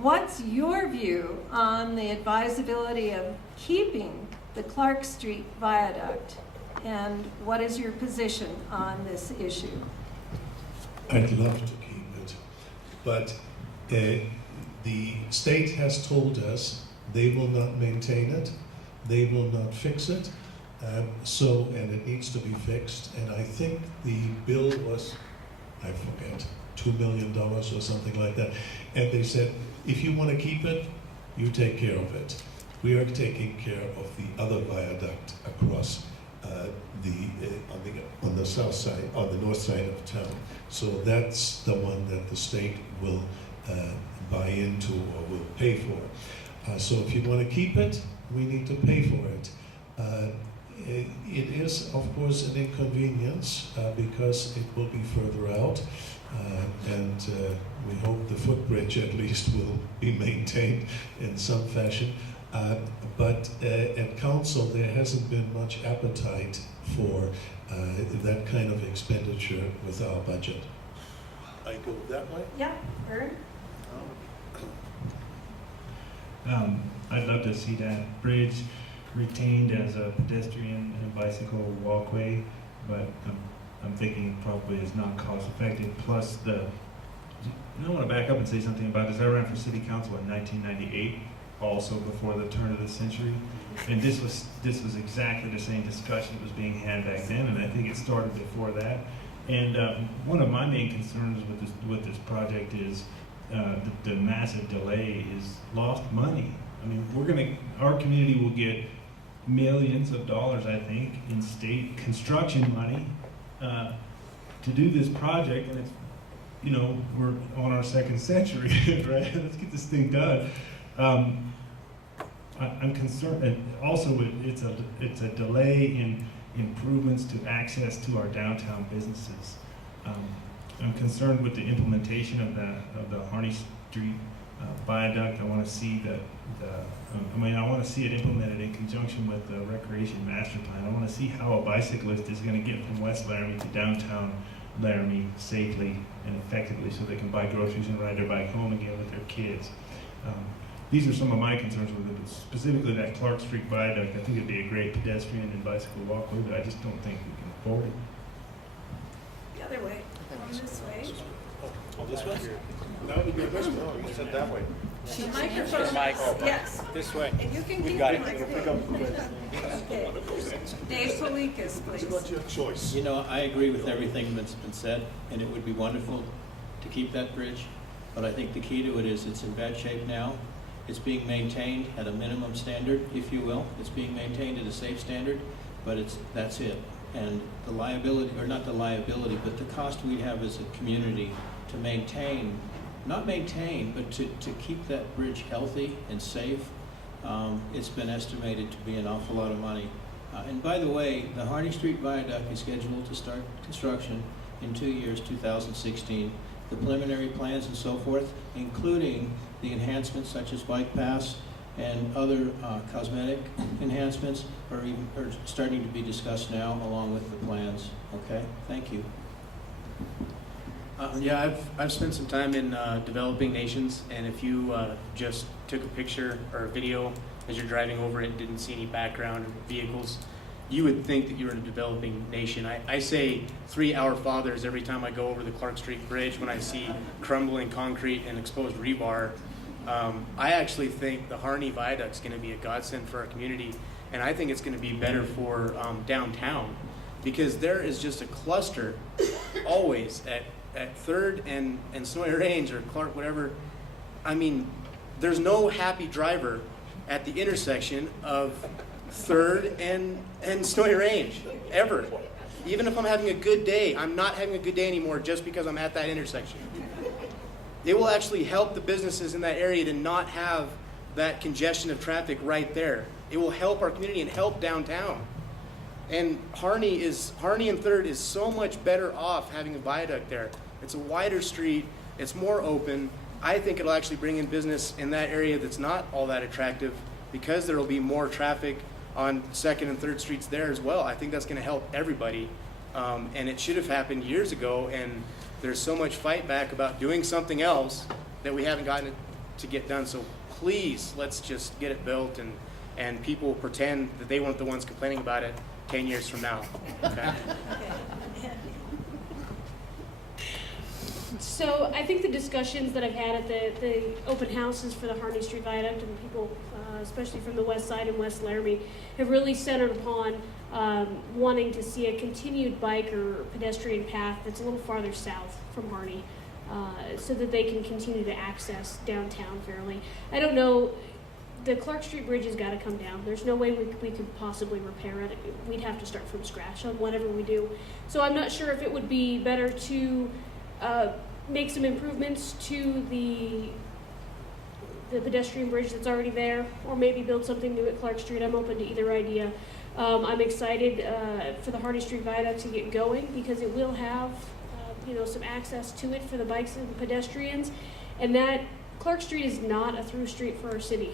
what's your view on the advisability of keeping the Clark Street Viaduct, and what is your position on this issue? I'd love to keep it, but the state has told us they will not maintain it, they will not fix it, and it needs to be fixed. And I think the bill was, I forget, $2 million or something like that. And they said, if you want to keep it, you take care of it. We are taking care of the other viaduct across on the south side, on the north side of town. So that's the one that the state will buy into or will pay for. So if you want to keep it, we need to pay for it. It is, of course, an inconvenience because it will be further out, and we hope the footbridge at least will be maintained in some fashion. But at council, there hasn't been much appetite for that kind of expenditure with our budget. I go that way? Yeah, Vern? I'd love to see that bridge retained as a pedestrian and bicycle walkway, but I'm thinking probably is not cost effective. Plus I want to back up and say something about this. I ran for city council in 1998, also before the turn of the century, and this was exactly the same discussion that was being had back then, and I think it started before that. And one of my main concerns with this project is the massive delay is lost money. I mean, our community will get millions of dollars, I think, in state construction money to do this project, and it's, you know, we're on our second century, right? Let's get this thing done. I'm concerned, and also it's a delay in improvements to access to our downtown businesses. I'm concerned with the implementation of the Harney Street viaduct. I want to see I want to see it implemented in conjunction with the recreation master plan. I want to see how a bicyclist is going to get from West Laramie to downtown Laramie safely and effectively, so they can buy groceries and ride their bike home again with their kids. These are some of my concerns with it, but specifically that Clark Street viaduct. I think it'd be a great pedestrian and bicycle walkway, but I just don't think we can afford it. The other way, on this way. Oh, this way? No, we go this way. No, you said that way. The microphone, yes. This way. And you can keep got it it. like this. Okay. Dave Felikas, please. What's your choice? You know, I agree with everything that's been said, and it would be wonderful to keep that bridge, but I think the key to it is it's in bad shape now. It's being maintained at a minimum standard, if you will. It's being maintained at a safe standard, but that's it. And the liability, or not the liability, but the cost we have as a community to maintain, not maintain, but to keep that bridge healthy and safe, it's been estimated to be an awful lot of money. And by the way, the Harney Street Viaduct is scheduled to start construction in 2 years, 2016. The preliminary plans and so forth, including the enhancements such as bike paths and other cosmetic enhancements, are starting to be discussed now along with the plans. Okay, thank you. Yeah, I've spent some time in developing nations, and if you just took a picture or a video as you're driving over it and didn't see any background vehicles, you would think that you're in a developing nation. I say 3 Our Fathers every time I go over the Clark Street Bridge when I see crumbling concrete and exposed rebar. I actually think the Harney Viaduct is going to be a godsend for our community, and I think it's going to be better for downtown, because there is just a cluster always at 3rd and Snowy Range or Clark, whatever. I mean, there's no happy driver at the intersection of 3rd and Snowy Range, ever. Even if I'm having a good day, I'm not having a good day anymore just because I'm at that intersection. It will actually help the businesses in that area to not have that congestion of traffic right there. It will help our community and help downtown. And Harney and 3rd is so much better off having a viaduct there. It's a wider street, it's more open. I think it'll actually bring in business in that area that's not all that attractive, because there will be more traffic on 2nd and 3rd Streets there as well. I think that's going to help everybody. And it should have happened years ago, and there's so much fight back about doing something else that we haven't gotten it to get done. So please, let's just get it built, and people will pretend that they weren't the ones complaining about it 10 years from now. Okay? So I think the discussions that I've had at the open houses for the Harney Street Viaduct, and people, especially from the west side and West Laramie, have really centered upon wanting to see a continued bike or pedestrian path that's a little farther south from Harney, so that they can continue to access downtown fairly. I don't know, the Clark Street Bridge has got to come down. There's no way we could possibly repair it. We'd have to start from scratch on whatever we do. So I'm not sure if it would be better to make some improvements to the pedestrian bridge that's already there, or maybe build something new at Clark Street. I'm open to either idea. I'm excited for the Harney Street Viaduct to get going, because it will have some access to it for the bikes and pedestrians, and that Clark Street is not a through street for our city.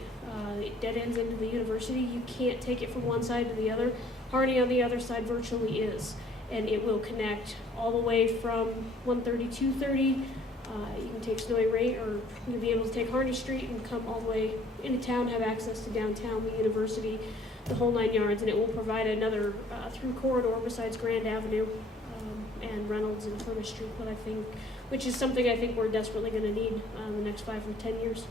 It dead ends into the university. You can't take it from one side to the other. Harney on the other side virtually is, and it will connect all the way from 130, 230. You can take Snowy Range, or you'll be able to take Harney Street and come all the way into town, have access to downtown, the university, the whole 9 yards, and it will provide another through corridor besides Grand Avenue and Reynolds and Furnace Street, which is something I think we're desperately going to need in the next 5 or 10 years.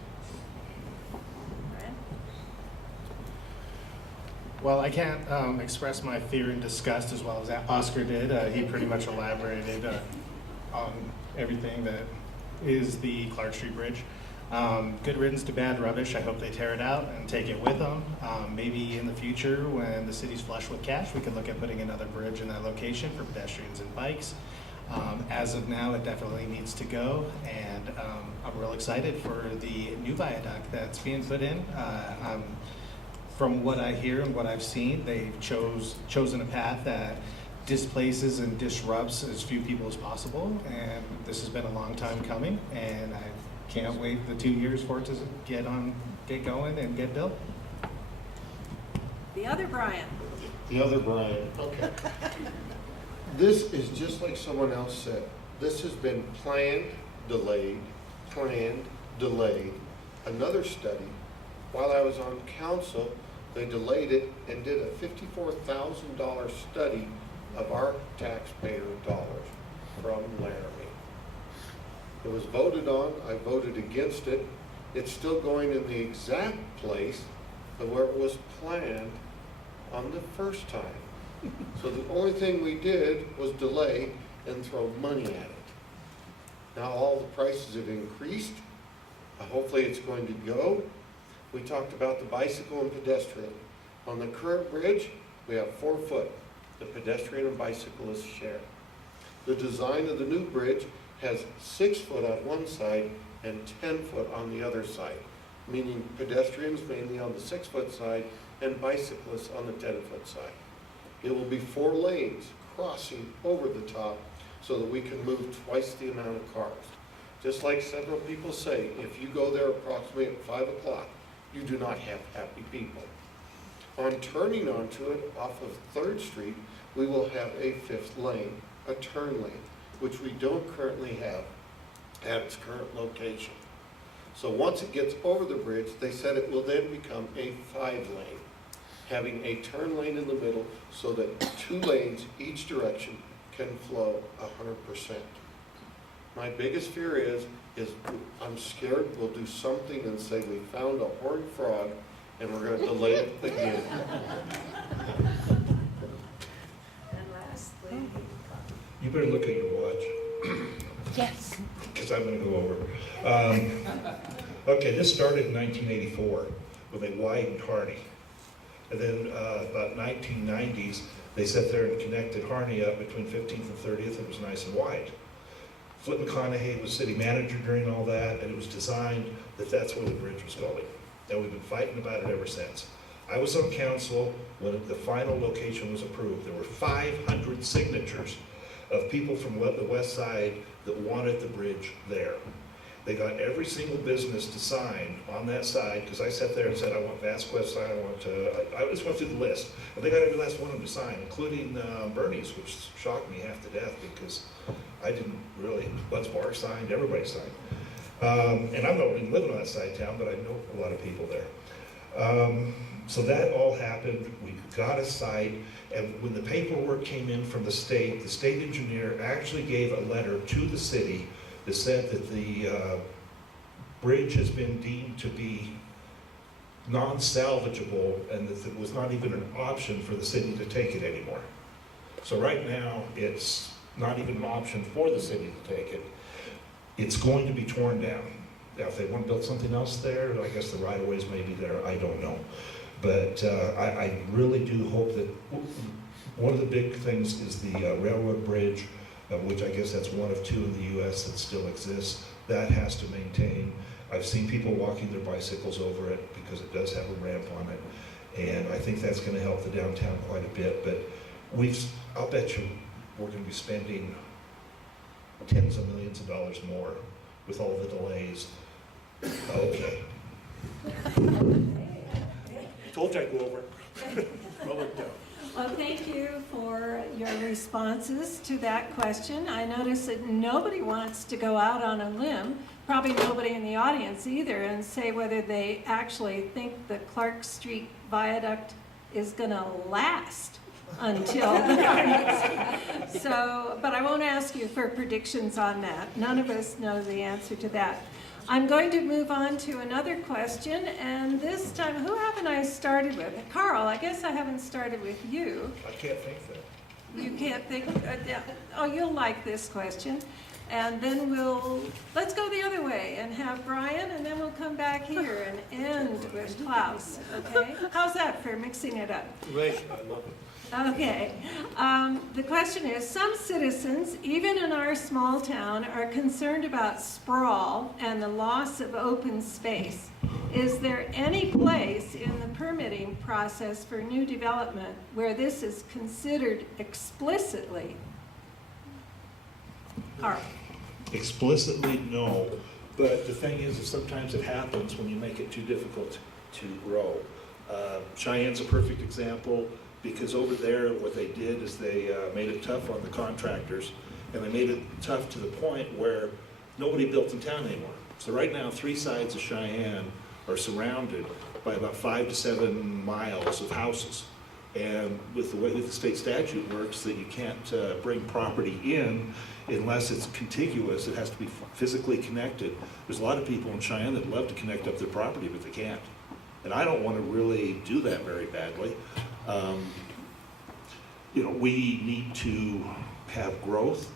Well, I can't express my fear and disgust as well as Oscar did. He pretty much elaborated on everything that is the Clark Street Bridge. Good riddance to bad rubbish. I hope they tear it out and take it with them. Maybe in the future, when the city's flush with cash, we could look at putting another bridge in that location for pedestrians and bikes. As of now, it definitely needs to go, and I'm real excited for the new viaduct that's being put in. From what I hear and what I've seen, they've chosen a path that displaces and disrupts as few people as possible, and this has been a long time coming, and I can't wait the 2 years for it to get going and get built. The other Brian. The other Brian, okay. This is just like someone else said. This has been planned, delayed. Another study, while I was on council, they delayed it and did a $54,000 study of our taxpayer dollars from Laramie. It was voted on, I voted against it. It's still going in the exact place of where it was planned on the first time. So the only thing we did was delay and throw money at it. Now all the prices have increased. Hopefully it's going to go. We talked about the bicycle and pedestrian. On the current bridge, we have 4 foot. The pedestrian and bicyclist share. The design of the new bridge has 6 foot on one side and 10 foot on the other side, meaning pedestrians mainly on the 6 foot side and bicyclists on the 10 foot side. It will be 4 lanes crossing over the top so that we can move twice the amount of cars. Just like several people say, if you go there approximately at 5 o'clock, you do not have happy people. On turning onto it off of 3rd Street, we will have a 5th lane, a turn lane, which we don't currently have at its current location. So once it gets over the bridge, they said it will then become a 5 lane, having a turn lane in the middle so that 2 lanes each direction can flow 100%. My biggest fear is I'm scared we'll do something and say we found a horned frog and we're going to delay it again. And lastly. You better look at your watch. Yes. Because I'm going to go over. Okay, this started in 1984 when they widened Harney. And then about 1990s, they sat there and connected Harney up between 15th and 30th. It was nice and wide. Flip McConaughey was city manager during all that, and it was designed that that's where the bridge was going. And we've been fighting about it ever since. I was on council when the final location was approved. There were 500 signatures of people from the west side that wanted the bridge there. They got every single business to sign on that side, because I sat there and said, I want Vasquez sign, I just went through the list. And they got every last one of them to sign, including Bernie's, which shocked me half to death because I didn't really, Butts Bar signed, everybody signed. And I'm not even living on that side of town, but I know a lot of people there. So that all happened, we got a site, and when the paperwork came in from the state engineer actually gave a letter to the city that said that the bridge has been deemed to be non-salvageable and that it was not even an option for the city to take it anymore. So right now, it's not even an option for the city to take it. It's going to be torn down. Now, if they want to build something else there, I guess the right-of-ways may be there, I don't know. But I really do hope that one of the big things is the railroad bridge, which I guess that's one of 2 in the U.S. that still exists. That has to maintain. I've seen people walking their bicycles over it because it does have a ramp on it. And I think that's going to help the downtown quite a bit. But I'll bet you we're going to be spending tens of millions of dollars more with all the delays. Okay. Told you I'd go over. Well, thank you for your responses to that question. I notice that nobody wants to go out on a limb, probably nobody in the audience either, and say whether they actually think the Clark Street Viaduct is going to last until the So, but I won't ask you for predictions on that. None of us know the answer to that. I'm going to move on to another question, and this time, who haven't I started with? Carl, I guess I haven't started with you. I can't think that. You can't think, oh, you'll like this question. And then let's go the other way and have Brian, and then we'll come back here and end with Klaus, okay? How's that for mixing it up? Great, I love it. Okay. The question is, some citizens, even in our small town, are concerned about sprawl and the loss of open space. Is there any place in the permitting process for new development where this is considered explicitly? Carl. Explicitly, no. But the thing is sometimes it happens when you make it too difficult to grow. Cheyenne's a perfect example, because over there what they did is they made it tough on the contractors, and they made it tough to the point where nobody built in town anymore. So right now 3 sides of Cheyenne are surrounded by about 5 to 7 miles of houses. And with the way that the state statute works, that you can't bring property in unless it's contiguous. It has to be physically connected. There's a lot of people in Cheyenne that love to connect up their property, but they can't. And I don't want to really do that very badly. You know, we need to have growth,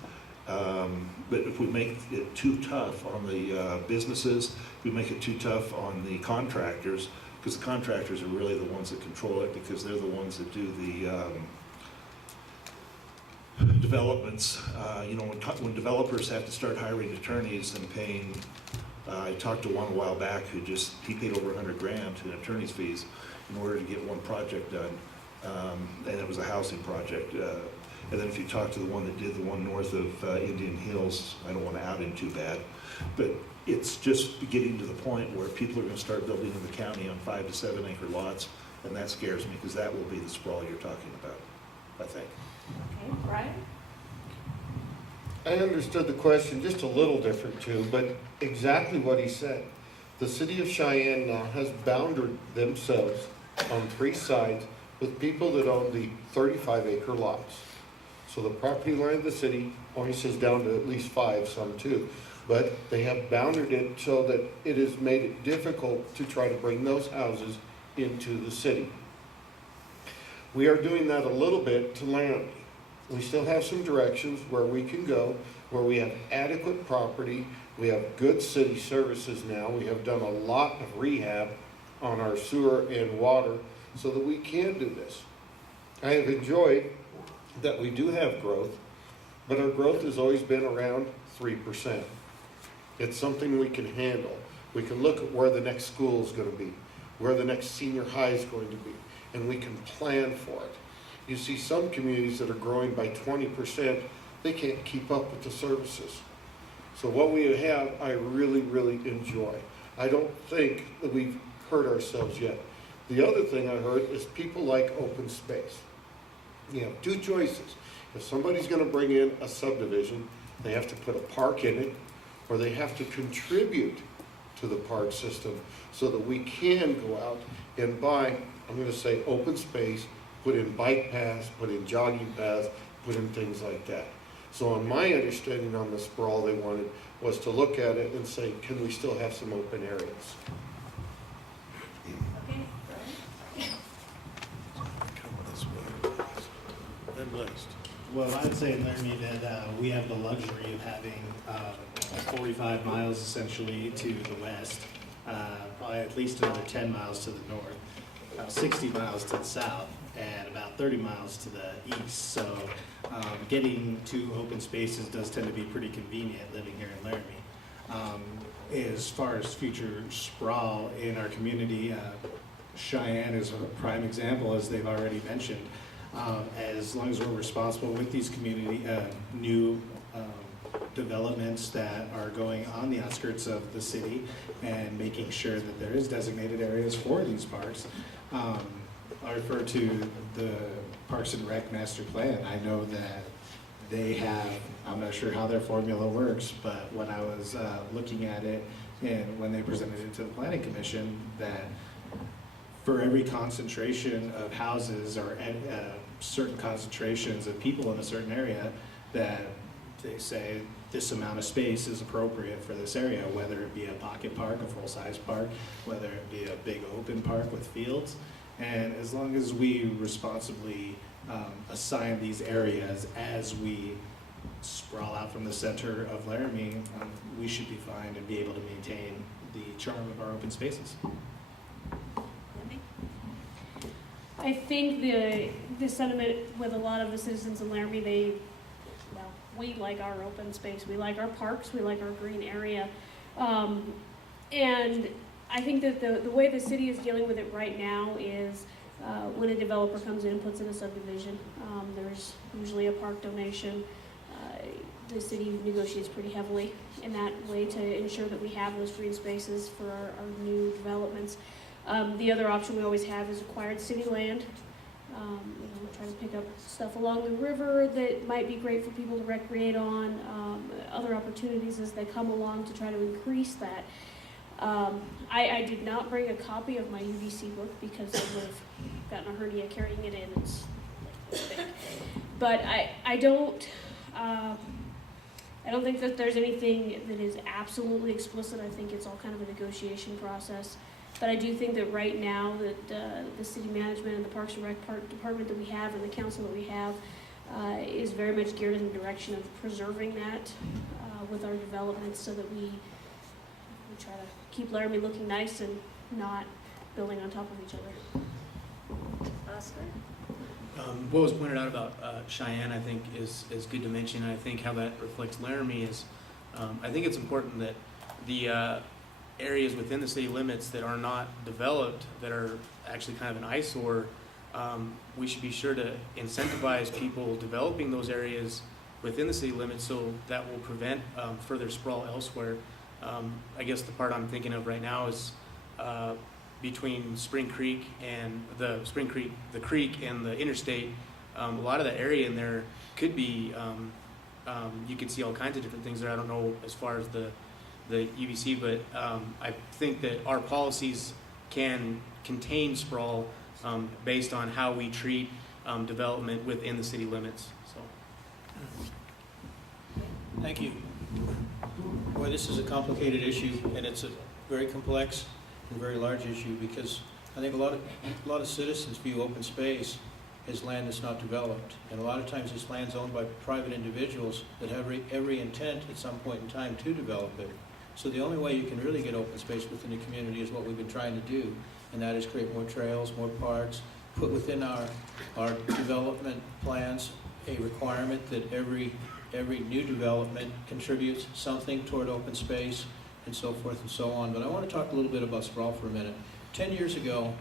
but if we make it too tough on the businesses, if we make it too tough on the contractors, because the contractors are really the ones that control it, because they're the ones that do the developments. You know, when developers have to start hiring attorneys and paying, I talked to one a while back who he paid over $100,000 in attorney's fees in order to get one project done, and it was a housing project. And then if you talk to the one that did the one north of Indian Hills, I don't want to out him too bad, but it's just getting to the point where people are going to start building in the county on 5 to 7 acre lots, and that scares me, because that will be the sprawl you're talking about, I think. Okay, Brian? I understood the question just a little different too, but exactly what he said. The city of Cheyenne now has bounded themselves on 3 sides with people that own the 35 acre lots. So the property line of the city only says down to at least 5, some 2. But they have bounded it so that it has made it difficult to try to bring those houses into the city. We are doing that a little bit to Laramie. We still have some directions where we can go, where we have adequate property, we have good city services now, we have done a lot of rehab on our sewer and water so that we can do this. I have enjoyed that we do have growth, but our growth has always been around 3%. It's something we can handle. We can look at where the next school is going to be, where the next senior high is going to be, and we can plan for it. You see some communities that are growing by 20%, they can't keep up with the services. So what we have, I really, really enjoy. I don't think that we've hurt ourselves yet. The other thing I heard is people like open space. You have 2 choices. If somebody's going to bring in a subdivision, they have to put a park in it, or they have to contribute to the park system so that we can go out and buy, I'm going to say, open space, put in bike paths, put in jogging paths, put in things like that. So on my understanding on the sprawl they wanted was to look at it and say, can we still have some open areas? Okay, Brian? Well, I'd say in Laramie that we have the luxury of having 45 miles essentially to the west, probably at least another 10 miles to the north, about 60 miles to the south, and about 30 miles to the east. So getting to open spaces does tend to be pretty convenient living here in Laramie. As far as future sprawl in our community, Cheyenne is a prime example, as they've already mentioned. As long as we're responsible with these community new developments that are going on the outskirts of the city and making sure that there is designated areas for these parks. I refer to the Parks and Rec Master Plan. I know that they have, I'm not sure how their formula works, but when I was looking at it and when they presented it to the Planning Commission, that for every concentration of houses or certain concentrations of people in a certain area, that they say this amount of space is appropriate for this area, whether it be a pocket park, a full-size park, whether it be a big open park with fields. And as long as we responsibly assign these areas as we sprawl out from the center of Laramie, we should be fine and be able to maintain the charm of our open spaces. I think the sentiment with a lot of the citizens in Laramie, we like our open space, we like our parks, we like our green area. And I think that the way the city is dealing with it right now is when a developer comes in and puts in a subdivision, there's usually a park donation. The city negotiates pretty heavily in that way to ensure that we have those green spaces for our new developments. The other option we always have is acquired city land. Try to pick up stuff along the river that might be great for people to recreate on, other opportunities as they come along to try to increase that. I did not bring a copy of my UBC book because I would have gotten a hernia carrying it in. It's thick. But I don't think that there's anything that is absolutely explicit. I think it's all kind of a negotiation process. But I do think that right now that the city management and the Parks and Rec department that we have and the council that we have is very much geared in the direction of preserving that with our development so that we try to keep Laramie looking nice and not building on top of each other. Oscar? What was pointed out about Cheyenne, I think, is good to mention. I think how that reflects Laramie is, I think it's important that the areas within the city limits that are not developed, that are actually kind of an eyesore, we should be sure to incentivize people developing those areas within the city limits so that will prevent further sprawl elsewhere. I guess the part I'm thinking of right now is between Spring Creek and the creek and the interstate. A lot of the area in there could be, you could see all kinds of different things there. I don't know as far as the UBC, but I think that our policies can contain sprawl based on how we treat development within the city limits. So, Thank you. Boy, this is a complicated issue, and it's a very complex and very large issue because I think a lot of citizens view open space as land that's not developed, and a lot of times it's land's owned by private individuals that have every intent at some point in time to develop it. So the only way you can really get open space within the community is what we've been trying to do, and that is create more trails, more parks, put within our development plans a requirement that every new development contributes something toward open space and so forth and so on. But I want to talk a little bit about sprawl for a minute. 10 years ago,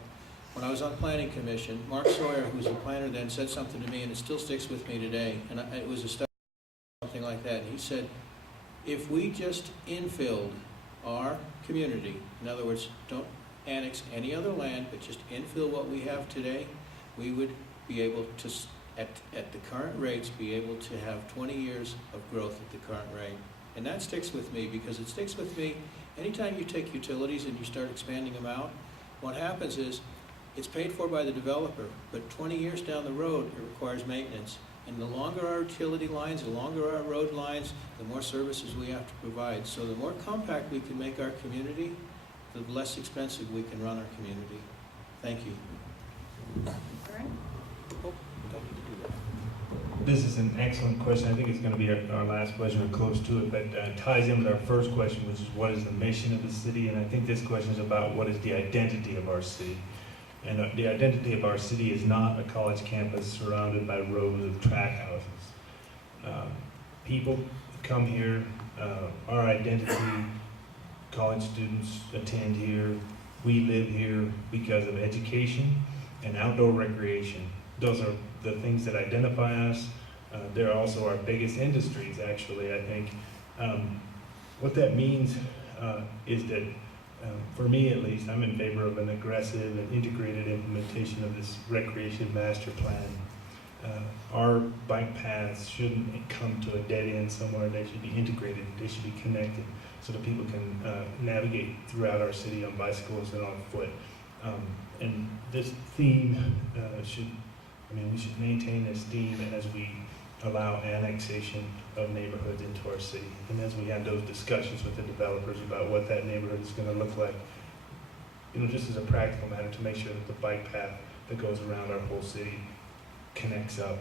when I was on Planning Commission, Mark Sawyer, who was the planner then, said something to me, and it still sticks with me today, and it was a study, something like that. And he said, if we just infilled our community, in other words, don't annex any other land, but just infill what we have today, we would be able to, at the current rates, be able to have 20 years of growth at the current rate. And that sticks with me because it sticks with me anytime you take utilities and you start expanding them out. What happens is it's paid for by the developer, but 20 years down the road, it requires maintenance. And the longer our utility lines, the longer our road lines, the more services we have to provide. So the more compact we can make our community, the less expensive we can run our community. Thank you. All right. Oh, don't need to do that. This is an excellent question. I think it's going to be our last question or close to it, but ties in with our first question, which is what is the mission of the city? And I think this question is about what is the identity of our city. And the identity of our city is not a college campus surrounded by rows of track houses. People come here, our identity, college students attend here, we live here because of education and outdoor recreation. Those are the things that identify us. They're also our biggest industries, actually, I think. What that means is that for me at least, I'm in favor of an aggressive and integrated implementation of this recreation master plan. Our bike paths shouldn't come to a dead end somewhere. They should be integrated. They should be connected so that people can navigate throughout our city on bicycles and on foot. And this theme we should maintain this theme as we allow annexation of neighborhoods into our city. And as we have those discussions with the developers about what that neighborhood is going to look like, just as a practical matter, to make sure that the bike path that goes around our whole city connects up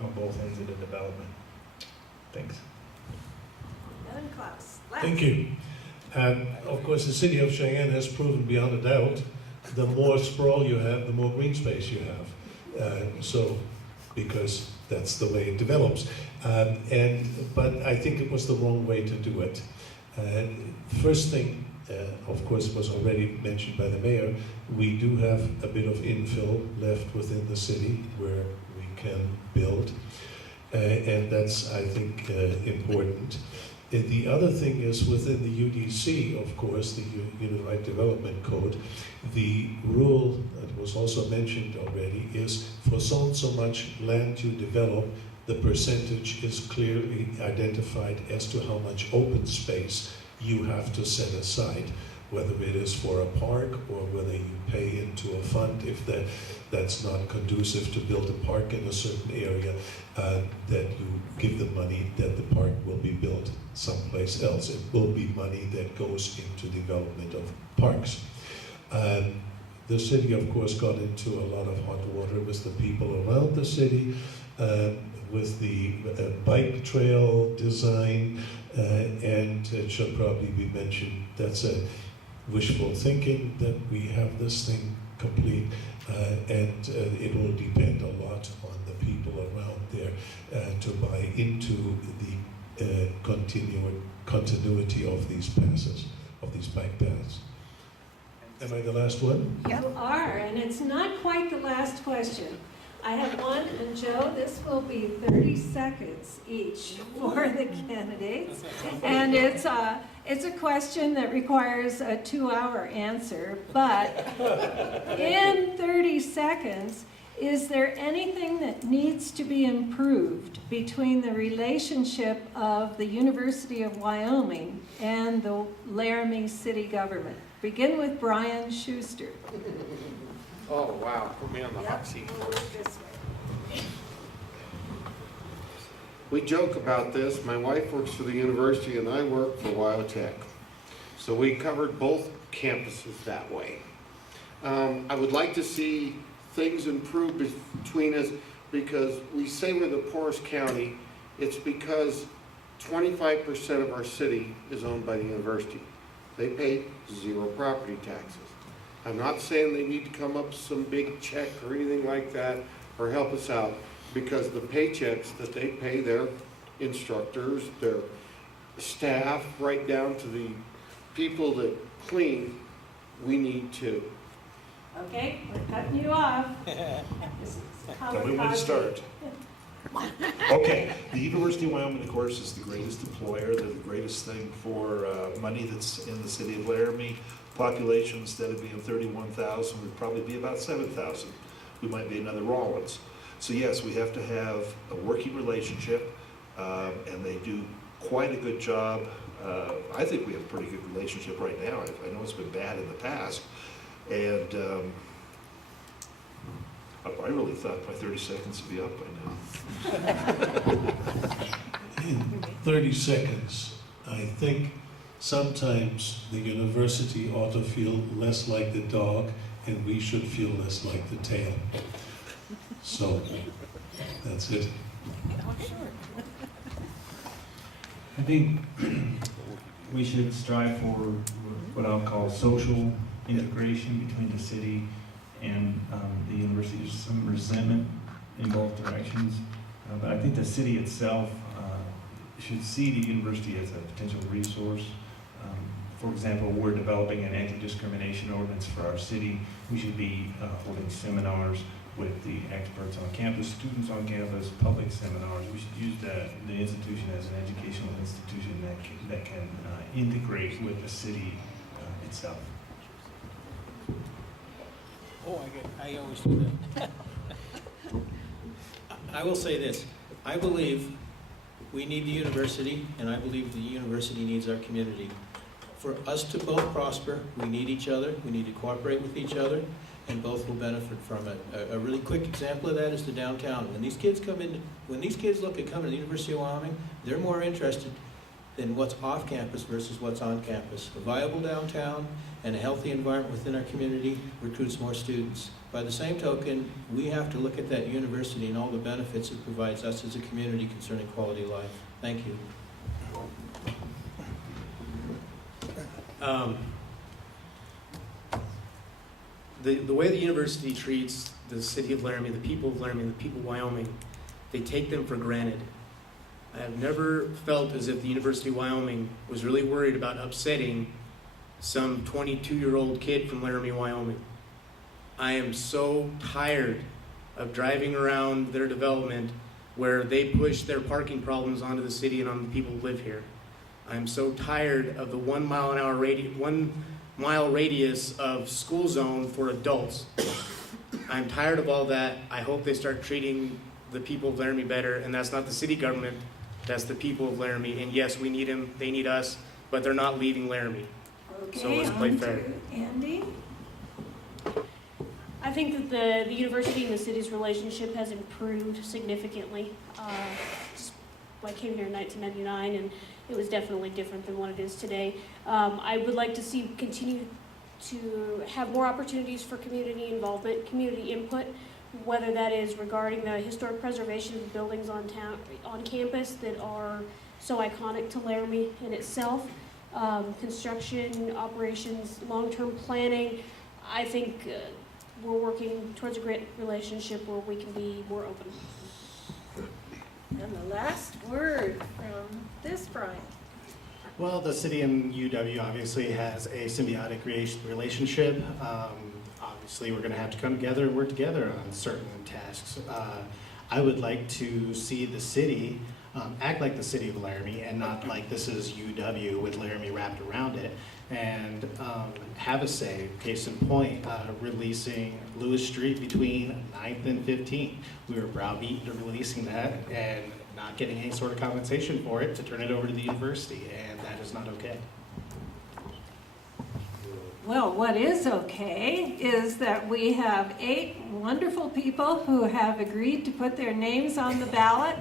on both ends of the development. Thanks. Ellen Klaus. Thank you. Of course, the city of Cheyenne has proven beyond a doubt, the more sprawl you have, the more green space you have. Because that's the way it develops. But I think it was the wrong way to do it. First thing, of course, was already mentioned by the mayor. We do have a bit of infill left within the city where we can build. And that's, I think, important. The other thing is within the UDC, of course, the Unified Development Code, the rule that was also mentioned already is for so and so much land you develop, the percentage is clearly identified as to how much open space you have to set aside, whether it is for a park or whether you pay into a fund if that's not conducive to build a park in a certain area, that you give the money that the park will be built someplace else. It will be money that goes into development of parks. The city, of course, got into a lot of hot water with the people around the city, with the bike trail design, and it should probably be mentioned that's a wishful thinking that we have this thing complete, and it will depend a lot on the people around there to buy into the continuity of these passes, of these bike paths. Am I the last one? You are, and it's not quite the last question. I have one, and Joe, this will be 30 seconds each for the candidates. And it's a question that requires a 2-hour answer, but in 30 seconds, is there anything that needs to be improved between the relationship of the University of Wyoming and the Laramie city government? Begin with Brian Schuster. Oh, wow, put me on the hot seat. We'll move this way. We joke about this. My wife works for the university and I work for WyoTech. So we covered both campuses that way. I would like to see things improve between us because we say we're the poorest county. It's because 25% of our city is owned by the university. They pay 0 property taxes. I'm not saying they need to come up with some big check or anything like that or help us out, because the paychecks that they pay their instructors, their staff, right down to the people that clean, we need to. Okay, we're cutting you off. Tell me when to start. Okay, the University of Wyoming, of course, is the greatest employer. They're the greatest thing for money that's in the city of Laramie. Population, instead of being 31,000, would probably be about 7,000. We might be another Rollins. So yes, we have to have a working relationship, and they do quite a good job. I think we have a pretty good relationship right now. I know it's been bad in the past, and I really thought my 30 seconds would be up by now. In 30 seconds, I think sometimes the university ought to feel less like the dog, and we should feel less like the tail. So, that's it. I think we should strive for what I'll call social integration between the city and the university. There's some resentment in both directions, but I think the city itself should see the university as a potential resource. For example, we're developing an anti-discrimination ordinance for our city. We should be holding seminars with the experts on campus, students on campus, public seminars. We should use the institution as an educational institution that can integrate with the city itself. Oh, I always do that. I will say this. I believe we need the university, and I believe the university needs our community. For us to both prosper, we need each other, we need to cooperate with each other, and both will benefit from it. A really quick example of that is the downtown. When these kids look at coming to the University of Wyoming, they're more interested than what's off campus versus what's on campus. A viable downtown and a healthy environment within our community recruits more students. By the same token, we have to look at that university and all the benefits it provides us as a community concerning quality of life. Thank you. The way the university treats the city of Laramie, the people of Laramie, the people of Wyoming, they take them for granted. I have never felt as if the University of Wyoming was really worried about upsetting some 22-year-old kid from Laramie, Wyoming. I am so tired of driving around their development where they push their parking problems onto the city and on the people who live here. I'm so tired of the 1 mile radius of school zone for adults. I'm tired of all that. I hope they start treating the people of Laramie better, and that's not the city government, that's the people of Laramie. And yes, we need them, they need us, but they're not leaving Laramie. So let's play fair. Andy? I think that the university and the city's relationship has improved significantly. I came here in 1999, and it was definitely different than what it is today. I would like to see continue to have more opportunities for community involvement, community input, whether that is regarding the historic preservation of the buildings on campus that are so iconic to Laramie in itself, construction, operations, long-term planning. I think we're working towards a great relationship where we can be more open. And the last word from this, Brian. Well, the city and UW obviously has a symbiotic relationship. Obviously, we're going to have to come together and work together on certain tasks. I would like to see the city act like the city of Laramie and not like this is UW with Laramie wrapped around it, and have a say. Case in point, releasing Lewis Street between 9th and 15th. We were browbeaten to releasing that and not getting any sort of compensation for it to turn it over to the university, and that is not okay. Well, what is okay is that we have 8 wonderful people who have agreed to put their names on the ballot.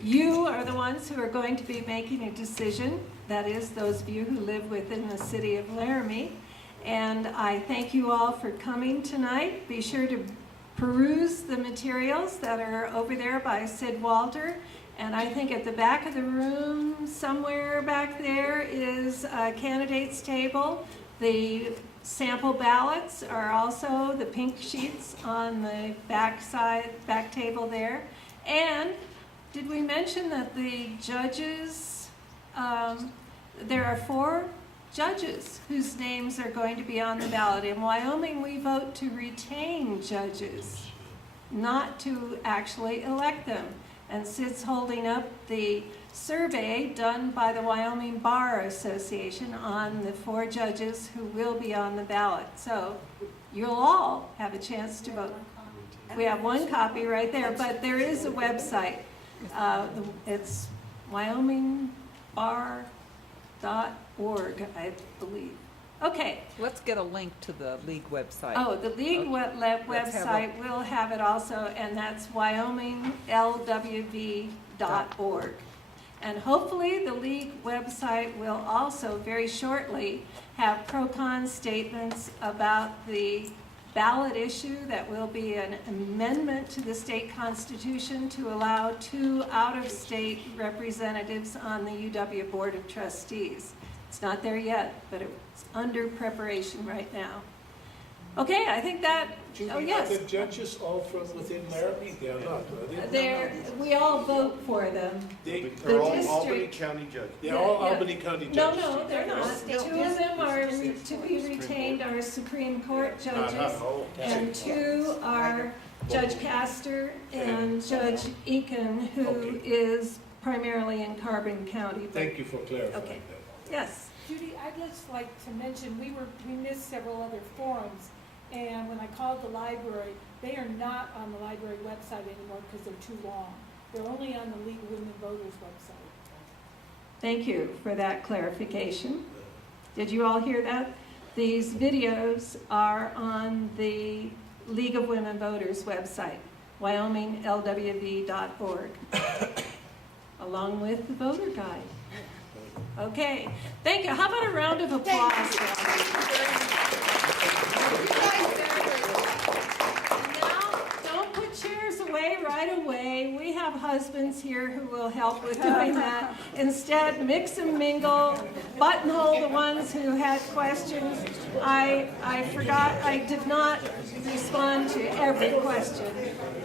You are the ones who are going to be making a decision. That is, those of you who live within the city of Laramie. And I thank you all for coming tonight. Be sure to peruse the materials that are over there by Sid Walter. And I think at the back of the room, somewhere back there, is a candidates table. The sample ballots are also the pink sheets on the back table there. And did we mention that the judges, there are 4 judges whose names are going to be on the ballot. In Wyoming, we vote to retain judges, not to actually elect them. And Sid's holding up the survey done by the Wyoming Bar Association on the 4 judges who will be on the ballot. So you'll all have a chance to vote. We have 1 copy right there, but there is a website. It's wyomingbar.org, I believe. Okay. Let's get a link to the league website. Oh, the league website will have it also, and that's wyominglwv.org. And hopefully the league website will also very shortly have pro-con statements about the ballot issue that will be an amendment to the state constitution to allow 2 out-of-state representatives on the UW Board of Trustees. It's not there yet, but it's under preparation right now. Okay, I think that, oh yes. Are the judges all from within Laramie? They are not, are they? We all vote for them. They're all Albany County judges. They're all Albany County judges. No, they're not. 2 of them are to be retained are Supreme Court judges, and 2 are Judge Castor and Judge Eakin, who is primarily in Carbon County. Thank you for clarifying Okay. that. Yes. Judy, I'd just like to mention, we missed several other forums, and when I called the library, they are not on the library website anymore because they're too long. They're only on the League of Women Voters website. Thank you for that clarification. Did you all hear that? These videos are on the League of Women Voters website, wyominglwv.org, along with the voter guide. Okay, thank you. How about a round of applause? Now, don't put chairs away right away. We have husbands here who will help with doing that. Instead, mix and mingle, buttonhole the ones who had questions. I forgot, I did not respond to every question,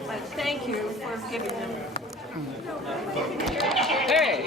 but thank you for giving them. Hey!